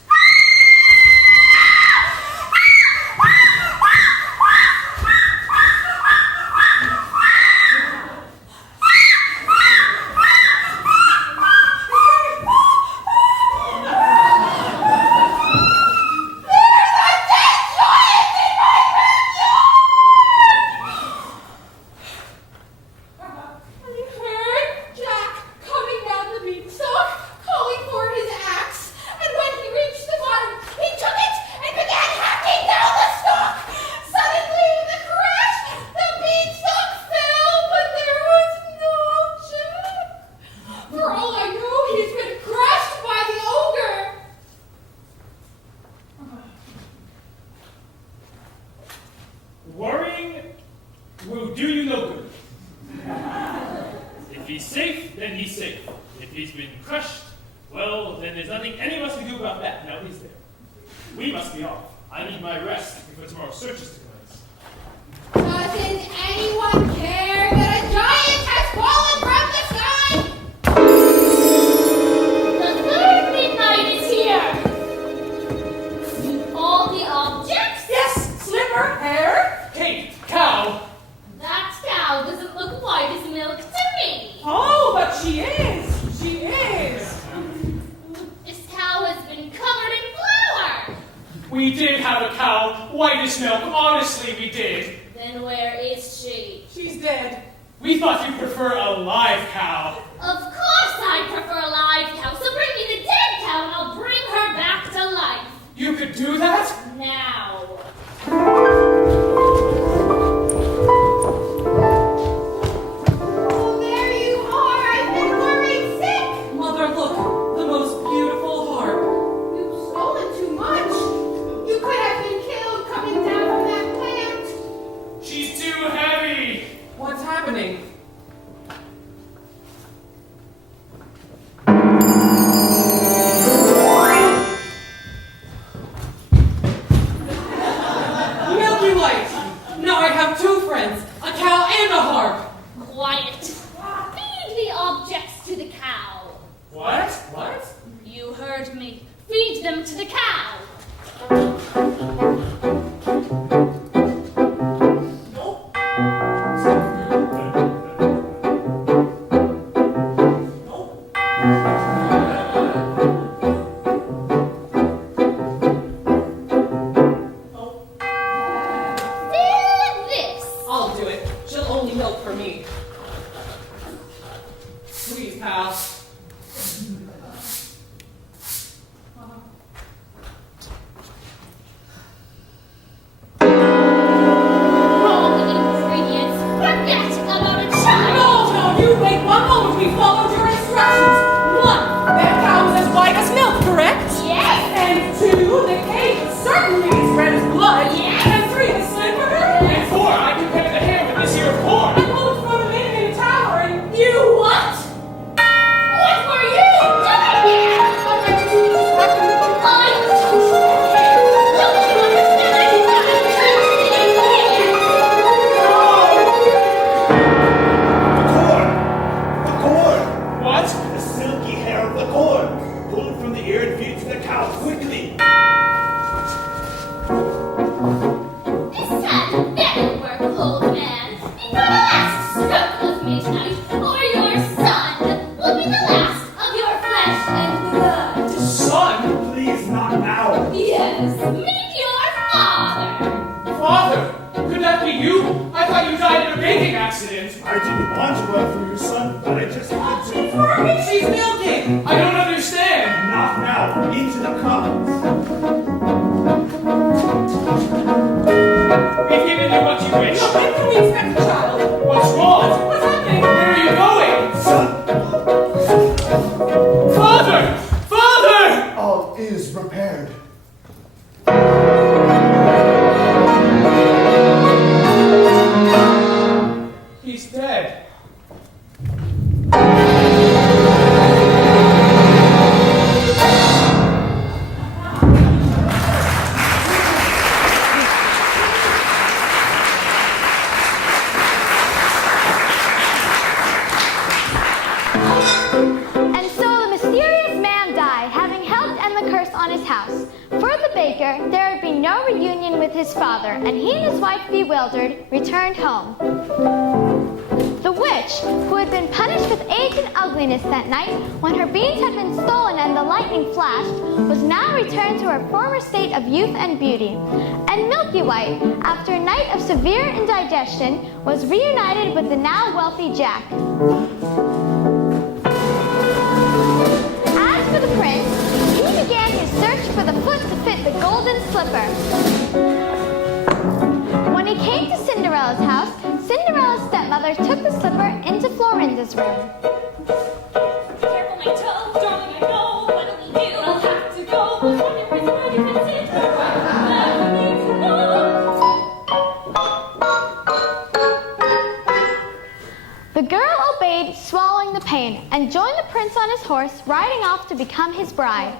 Worrying will do you no good. If he's safe, then he's safe. If he's been crushed, well, then there's nothing any of us can do about that. Now he's there. We must be off. I need my rest before tomorrow's search is to commence. Doesn't anyone care that a giant has fallen from the sky? The third midnight is here. With all the objects? Yes, slipper, hair. Kate, cow! That cow doesn't look white as milk to me. Oh, but she is. She is. This cow has been covered in flour. We did have a cow, white as milk. Honestly, we did. Then where is she? She's dead. We thought you'd prefer a live cow. Of course I prefer a live cow, so bring me the dead cow and I'll bring her back to life. You could do that? Now. Oh, there you are. I've been worried sick. Mother, look, the most beautiful harp. You've stolen too much. You could have been killed coming down from that plant. She's too heavy. What's happening? Milky White! Now I have two friends, a cow and a harp. Quiet. Feed the objects to the cow. What? What? You heard me. Feed them to the cow. Fill this. I'll do it. She'll only milk for me. Please, pal. Wrong ingredients. Forget about a child. No, you wait 1 moment. We followed your instructions. 1, that cow is as white as milk, correct? Yes. And 2, the cake certainly is red as blood. Yes. And 3, the slipper. And 4, I compare the hair with this here corn. And both from an in a tower and You what? What were you doing here? I touched the hair. Don't you understand? I touched the hair. The corn! What? The silky hair of the corn! Pull it from the ear and feed it to the cow, quickly! This had better work, old man. Before the last stroke of midnight, or your son will be the last of your flesh and blood. Son? Please, not now! Yes, meet your father. Father? Could that be you? I thought you died in a baking accident. I didn't want to run from you, son, but I just had to. she's milking. I don't understand. Not now, into the commons. We've given you what you wish. Now, when can we expect the child? What's wrong? What's happening? Where are you going? Son, Father! Father! all is repaired. He's dead. with his father, and he and his wife, bewildered, returned home. The witch, who had been punished with age and ugliness that night when her beans had been stolen and the lightning flashed, was now returned to her former state of youth and beauty. And Milky White, after a night of severe indigestion, was reunited with the now wealthy Jack. As for the prince, he began his search for the foot to fit the golden slipper. When he came to Cinderella's house, Cinderella's stepmother took the slipper into Florinda's room. Careful, my toe, darling, I know. What'll we do? I'll have to go. But whatever is ready to sit, wherever we need to go. The girl obeyed, swallowing the pain, and joined the prince on his horse, riding off to become his bride.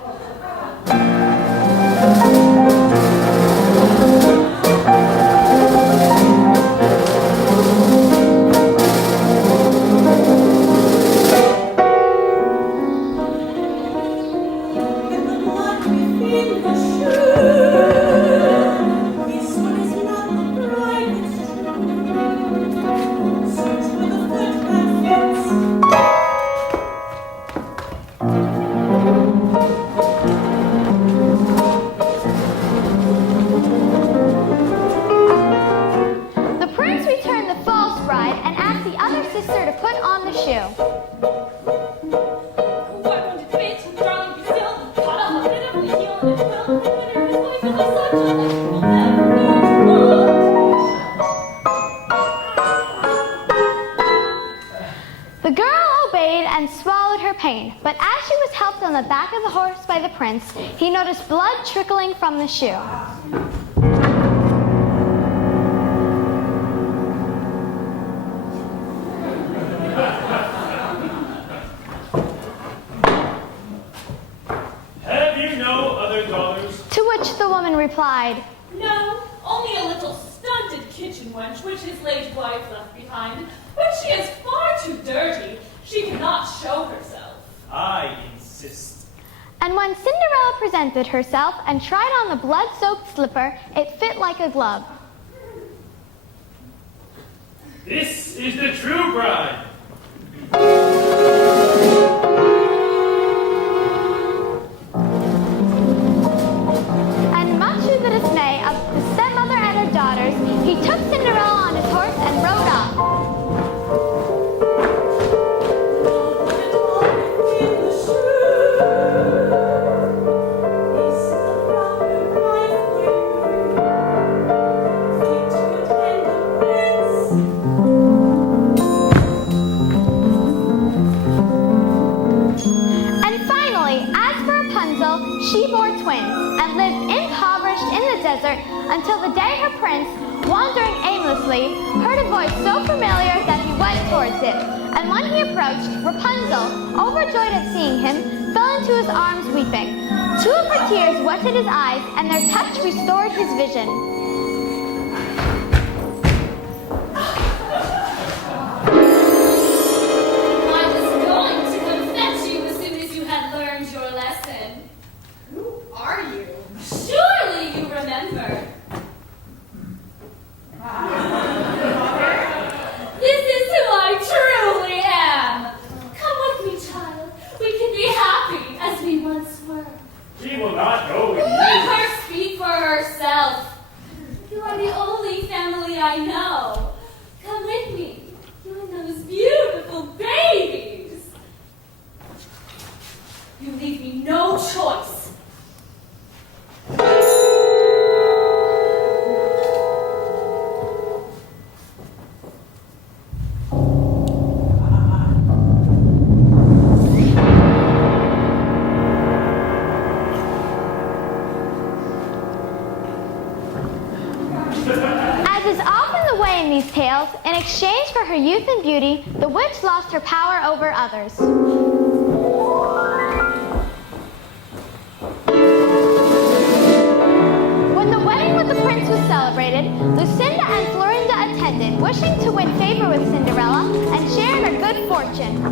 The girl obeyed and swallowed her pain, but as she was helped on the back of the horse by the prince, he noticed blood trickling from the shoe. Have you no other daughters? To which the woman replied, No, only a little stunted kitchen wench which his late wife left behind. But she is far too dirty. She cannot show herself. I insist. And when Cinderella presented herself and tried on the blood-soaked slipper, it fit like a glove. This is the true bride. And much to the dismay of the stepmother and her daughters, he took Cinderella on his horse and rode off. She bore twins and lived impoverished in the desert until the day her prince, wandering aimlessly, heard a voice so familiar that he went towards it. And when he approached, Rapunzel, overjoyed at seeing him, fell into his arms weeping. Two of her tears wetted his eyes, and their touch restored his vision. Surely you remember. This is who I truly am. Come with me, child. We can be happy as we once were. She will not go with you. Let her speak for herself. You are the only family I know. Come with me. You and those beautiful babies. You leave me no choice. As is often the way in these tales, in exchange for her youth and beauty, the witch lost her power over others. When the wedding with the prince was celebrated, Lucinda and Florinda attended, wishing to win favor with Cinderella and share in her good fortune.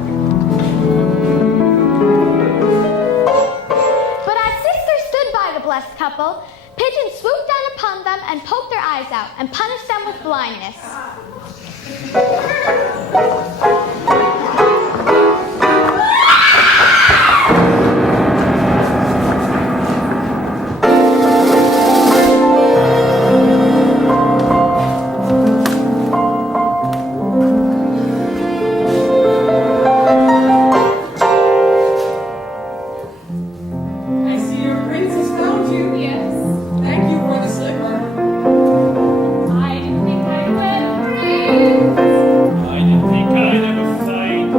But as sisters stood by the blessed couple, Pigeon swooped down upon upon them and poke their eyes out and punish them with blindness. I see your prince has found you. Yes. Thank you for the slipper. I didn't think I would, Prince. I didn't think I'd ever find you.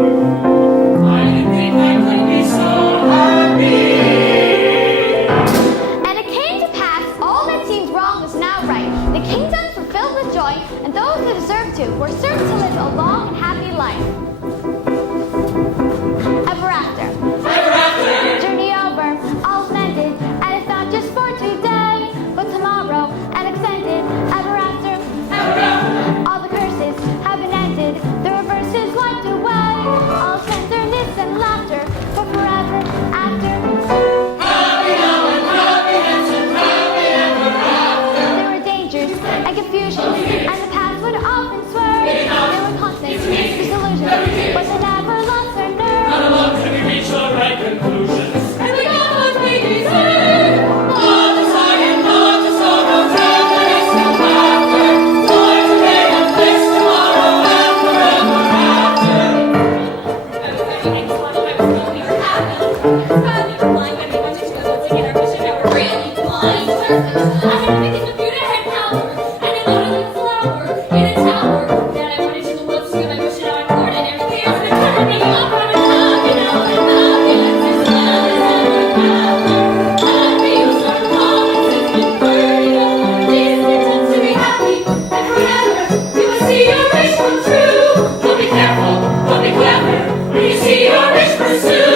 I didn't think I could be so happy. And it came to pass, all that seemed wrong was now right. The kingdoms were filled with joy, and those who deserved to were certain to live a long and happy life. Ever after. Ever after. Journey over, all's mended, and it's not just for today, but tomorrow and extended. Ever after. Ever after. All the curses have been ended, the reverse is wiped away. All tenderness and laughter, for forever after. Happy now and happy hence and happy ever after. There were dangers and confusion, and the paths would often swerve. There were conflicts, disillusions, but they never lost their nerve. Not alone can we reach the right conclusions. And we got what we deserve. Not to sigh and not to sorrow, tenderness and laughter. Joy today and bliss tomorrow and forever after. I was having eggs one time, we were happy. Sadly, we're blind when we wanted to go together, wishing that we're really blind. I had a big computer had power, and I loaded like a flower in a tower. Then I wanted to go up to my bush and I poured and everything else that turned me up on a happy now and happiness is love is ever after. Happy you start calling since the burning of this intends to be happy, and forever you will see your wish come true. But be careful, but be clever, when you see your wish pursue.